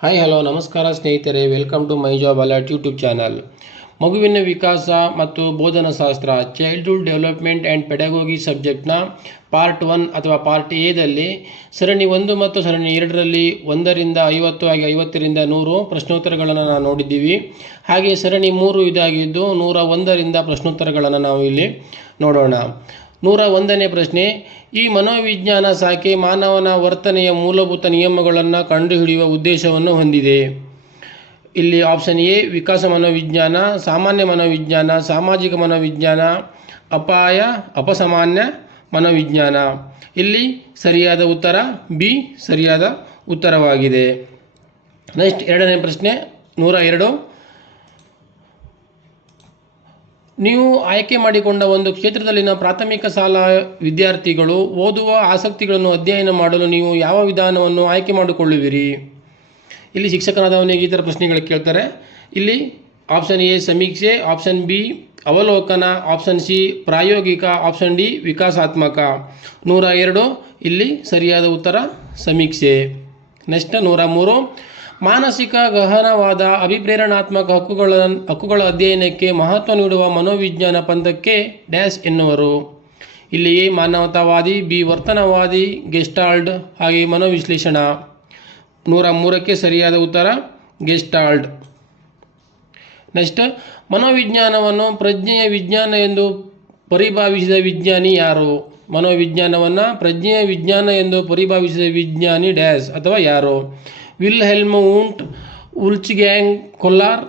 Hi hello ನಮಸ್ಕಾರ ಸ್ನೇಹಿತರೆ, welcome to my job alert YouTube channel. ಮಗುವಿನ ವಿಕಾಸ ಮತ್ತು ಬೋಧನಾ ಶಾಸ್ತ್ರ ಚೈಲ್ಡ್ಹುಡ್ ಡೆವಲಪ್ಮೆಂಟ್ ಆ್ಯಂಡ್ ಪೆಡಗೋಗಿ ಸಬ್ಜೆಕ್ಟ್ನ ಪಾರ್ಟ್ 1 ಅಥವಾ ಪಾರ್ಟ್ ಎದಲ್ಲಿ ಸರಣಿ 1 ಮತ್ತು ಸರಣಿ 2ರಲ್ಲಿ 1ರಿಂದ 50 ಹಾಗೆ 50ರಿಂದ 100 ಪ್ರಶ್ನೋತ್ತರಗಳನ್ನು ನಾವು ನೋಡಿದ್ದೀವಿ. ಹಾಗೆ ಸರಣಿ 3 ಇದಾಗಿದ್ದು 101ರಿಂದ ಪ್ರಶ್ನೋತ್ತರಗಳನ್ನು ನಾವು ಇಲ್ಲಿ ನೋಡೋಣ. 101ನೇ ಪ್ರಶ್ನೆ, ಈ ಮನೋವಿಜ್ಞಾನ ಶಾಖೆ ಮಾನವನ ವರ್ತನೆಯ ಮೂಲಭೂತ ನಿಯಮಗಳನ್ನು ಕಂಡುಹಿಡಿಯುವ ಉದ್ದೇಶವನ್ನು ಹೊಂದಿದೆ. ಇಲ್ಲಿ ಆಪ್ಷನ್ ಎ ವಿಕಾಸ ಮನೋವಿಜ್ಞಾನ, ಸಾಮಾನ್ಯ ಮನೋವಿಜ್ಞಾನ, ಸಾಮಾಜಿಕ ಮನೋವಿಜ್ಞಾನ, ಅಪಸಾಮಾನ್ಯ ಮನೋವಿಜ್ಞಾನ. ಇಲ್ಲಿ ಸರಿಯಾದ ಉತ್ತರ ಬಿ ಸರಿಯಾದ ಉತ್ತರವಾಗಿದೆ. ನೆಕ್ಸ್ಟ್ 2ನೇ ಪ್ರಶ್ನೆ 102, ನೀವು ಆಯ್ಕೆ ಮಾಡಿಕೊಂಡ ಒಂದು ಕ್ಷೇತ್ರದಲ್ಲಿನ ಪ್ರಾಥಮಿಕ ಶಾಲಾ ವಿದ್ಯಾರ್ಥಿಗಳು ಓದುವ ಆಸಕ್ತಿಗಳನ್ನು ಅಧ್ಯಯನ ಮಾಡಲು ನೀವು ಯಾವ ವಿಧಾನವನ್ನು ಆಯ್ಕೆ ಮಾಡಿಕೊಳ್ಳುವಿರಿ? ಇಲ್ಲಿ ಶಿಕ್ಷಕನಾದವನಿಗೆ ಈ ಥರ ಪ್ರಶ್ನೆಗಳು ಕೇಳ್ತಾರೆ. ಇಲ್ಲಿ ಆಪ್ಷನ್ ಎ ಸಮೀಕ್ಷೆ, ಆಪ್ಷನ್ ಬಿ ಅವಲೋಕನ, ಆಪ್ಷನ್ ಸಿ ಪ್ರಾಯೋಗಿಕ, ಆಪ್ಷನ್ ಡಿ ವಿಕಾಸಾತ್ಮಕ. 102 ಇಲ್ಲಿ ಸರಿಯಾದ ಉತ್ತರ ಸಮೀಕ್ಷೆ. ನೆಕ್ಸ್ಟ್ 103, ಮಾನಸಿಕ ಗಹನವಾದ ಅಭಿಪ್ರೇರಣಾತ್ಮಕ ಹಕ್ಕುಗಳ ಅಧ್ಯಯನಕ್ಕೆ ಮಹತ್ವ ನೀಡುವ ಮನೋವಿಜ್ಞಾನ ಪಂಥಕ್ಕೆ ಡ್ಯಾಶ್ ಎನ್ನುವರು. ಇಲ್ಲಿ ಎ ಮಾನವತಾವಾದಿ, ಬಿ ವರ್ತನವಾದಿ, ಗೆಸ್ಟಾಲ್ಟ್ ಹಾಗೆ ಮನೋವಿಶ್ಲೇಷಣ. 103ಕ್ಕೆ ಸರಿಯಾದ ಉತ್ತರ ಗೆಸ್ಟಾಲ್ಟ್. ನೆಕ್ಸ್ಟ್, ಮನೋವಿಜ್ಞಾನವನ್ನು ಪ್ರಜ್ಞೆಯ ವಿಜ್ಞಾನ ಎಂದು ಪರಿಭಾವಿಸಿದ ವಿಜ್ಞಾನಿ ಯಾರು? ಮನೋವಿಜ್ಞಾನವನ್ನು ಪ್ರಜ್ಞೆಯ ವಿಜ್ಞಾನ ಎಂದು ಪರಿಭಾವಿಸಿದ ವಿಜ್ಞಾನಿ ಡ್ಯಾಶ್ ಅಥವಾ ಯಾರು? Wilhelm Wundt, Wolfgang Köhler,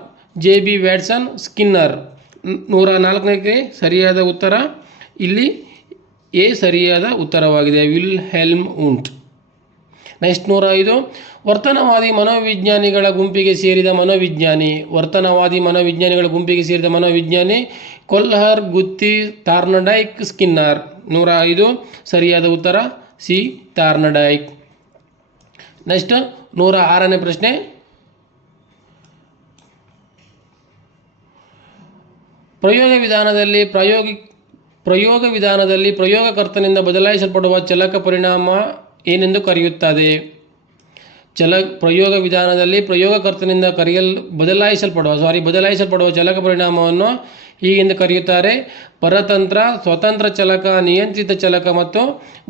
J B Watson, Skinner. 104ಕ್ಕೆ ಸರಿಯಾದ ಉತ್ತರ ಇಲ್ಲಿ ಎ ಸರಿಯಾದ ಉತ್ತರವಾಗಿದೆ, ವಿಲ್ಹೆಲ್ಮ್ ವುಂಟ್. ನೆಕ್ಸ್ಟ್ 105, ವರ್ತನವಾದಿ ಮನೋವಿಜ್ಞಾನಿಗಳ ಗುಂಪಿಗೆ ಸೇರಿದ ಮನೋವಿಜ್ಞಾನಿ. ವರ್ತನವಾದಿ ಮನೋವಿಜ್ಞಾನಿಗಳ ಗುಂಪಿಗೆ ಸೇರಿದ ಮನೋವಿಜ್ಞಾನಿ ಕೊಲ್ಲರ್, ಗುತ್ತಿ, ಥಾರ್ನ್ಡೈಕ್, ಸ್ಕಿನ್ನರ್. 105 ಸರಿಯಾದ ಉತ್ತರ ಸಿ ಥಾರ್ನ್ಡೈಕ್. ನೆಕ್ಸ್ಟ್ 106ನೇ ಪ್ರಶ್ನೆ, ಪ್ರಯೋಗ ವಿಧಾನದಲ್ಲಿ ಪ್ರಯೋಗಕರ್ತನಿಂದ ಬದಲಾಯಿಸಲ್ಪಡುವ ಚಲಕ ಪರಿಣಾಮ ಏನೆಂದು ಕರೆಯುತ್ತದೆ? ಪ್ರಯೋಗ ವಿಧಾನದಲ್ಲಿ ಪ್ರಯೋಗಕರ್ತನಿಂದ ಬದಲಾಯಿಸಲ್ಪಡುವ ಚಲಕ ಪರಿಣಾಮವನ್ನು ಹೀಗೆಂದು ಕರೆಯುತ್ತಾರೆ: ಪರತಂತ್ರ, ಸ್ವತಂತ್ರ ಚಲಕ, ನಿಯಂತ್ರಿತ ಚಲಕ ಮತ್ತು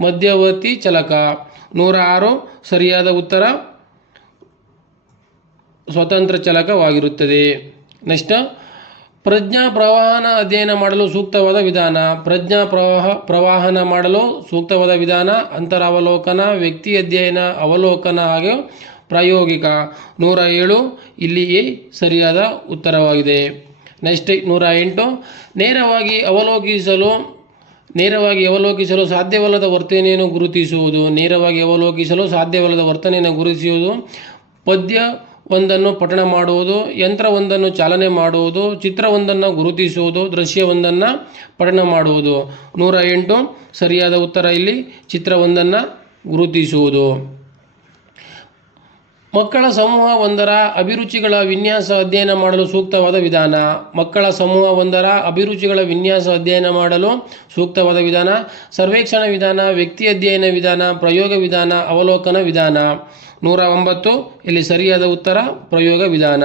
ಮಧ್ಯವರ್ತಿ ಚಲಕ. 106 ಸರಿಯಾದ ಉತ್ತರ ಸ್ವತಂತ್ರ ಚಲಕವಾಗಿರುತ್ತದೆ. ನೆಕ್ಸ್ಟ್, ಪ್ರಜ್ಞಾ ಪ್ರವಾಹನ ಅಧ್ಯಯನ ಮಾಡಲು ಸೂಕ್ತವಾದ ವಿಧಾನ. ಪ್ರಜ್ಞಾ ಪ್ರವಾಹನ ಮಾಡಲು ಸೂಕ್ತವಾದ ವಿಧಾನ ಅಂತರಾವಲೋಕನ, ವ್ಯಕ್ತಿ ಅಧ್ಯಯನ, ಅವಲೋಕನ ಹಾಗೂ ಪ್ರಾಯೋಗಿಕ. 107 ಇಲ್ಲಿ ಎ ಸರಿಯಾದ ಉತ್ತರವಾಗಿದೆ. ನೆಕ್ಸ್ಟ್ 108, ನೇರವಾಗಿ ಅವಲೋಕಿಸಲು ಸಾಧ್ಯವಲ್ಲದ ವರ್ತನೆಯನ್ನು ಗುರುತಿಸುವುದು. ನೇರವಾಗಿ ಅವಲೋಕಿಸಲು ಸಾಧ್ಯವಲ್ಲದ ವರ್ತನೆಯನ್ನು ಗುರುತಿಸುವುದು: ಪದ್ಯವೊಂದನ್ನು ಪಠಣ ಮಾಡುವುದು, ಯಂತ್ರವೊಂದನ್ನು ಚಾಲನೆ ಮಾಡುವುದು, ಚಿತ್ರವೊಂದನ್ನು ಗುರುತಿಸುವುದು, ದೃಶ್ಯವೊಂದನ್ನು ಪಠಣ ಮಾಡುವುದು. 108 ಸರಿಯಾದ ಉತ್ತರ ಇಲ್ಲಿ ಚಿತ್ರವೊಂದನ್ನು ಗುರುತಿಸುವುದು. ಮಕ್ಕಳ ಸಮೂಹವೊಂದರ ಅಭಿರುಚಿಗಳ ವಿನ್ಯಾಸ ಅಧ್ಯಯನ ಮಾಡಲು ಸೂಕ್ತವಾದ ವಿಧಾನ. ಮಕ್ಕಳ ಸಮೂಹವೊಂದರ ಅಭಿರುಚಿಗಳ ವಿನ್ಯಾಸ ಅಧ್ಯಯನ ಮಾಡಲು ಸೂಕ್ತವಾದ ವಿಧಾನ: ಸರ್ವೇಕ್ಷಣ ವಿಧಾನ, ವ್ಯಕ್ತಿ ಅಧ್ಯಯನ ವಿಧಾನ, ಪ್ರಯೋಗ ವಿಧಾನ, ಅವಲೋಕನ ವಿಧಾನ. 109 ಇಲ್ಲಿ ಸರಿಯಾದ ಉತ್ತರ ಪ್ರಯೋಗ ವಿಧಾನ.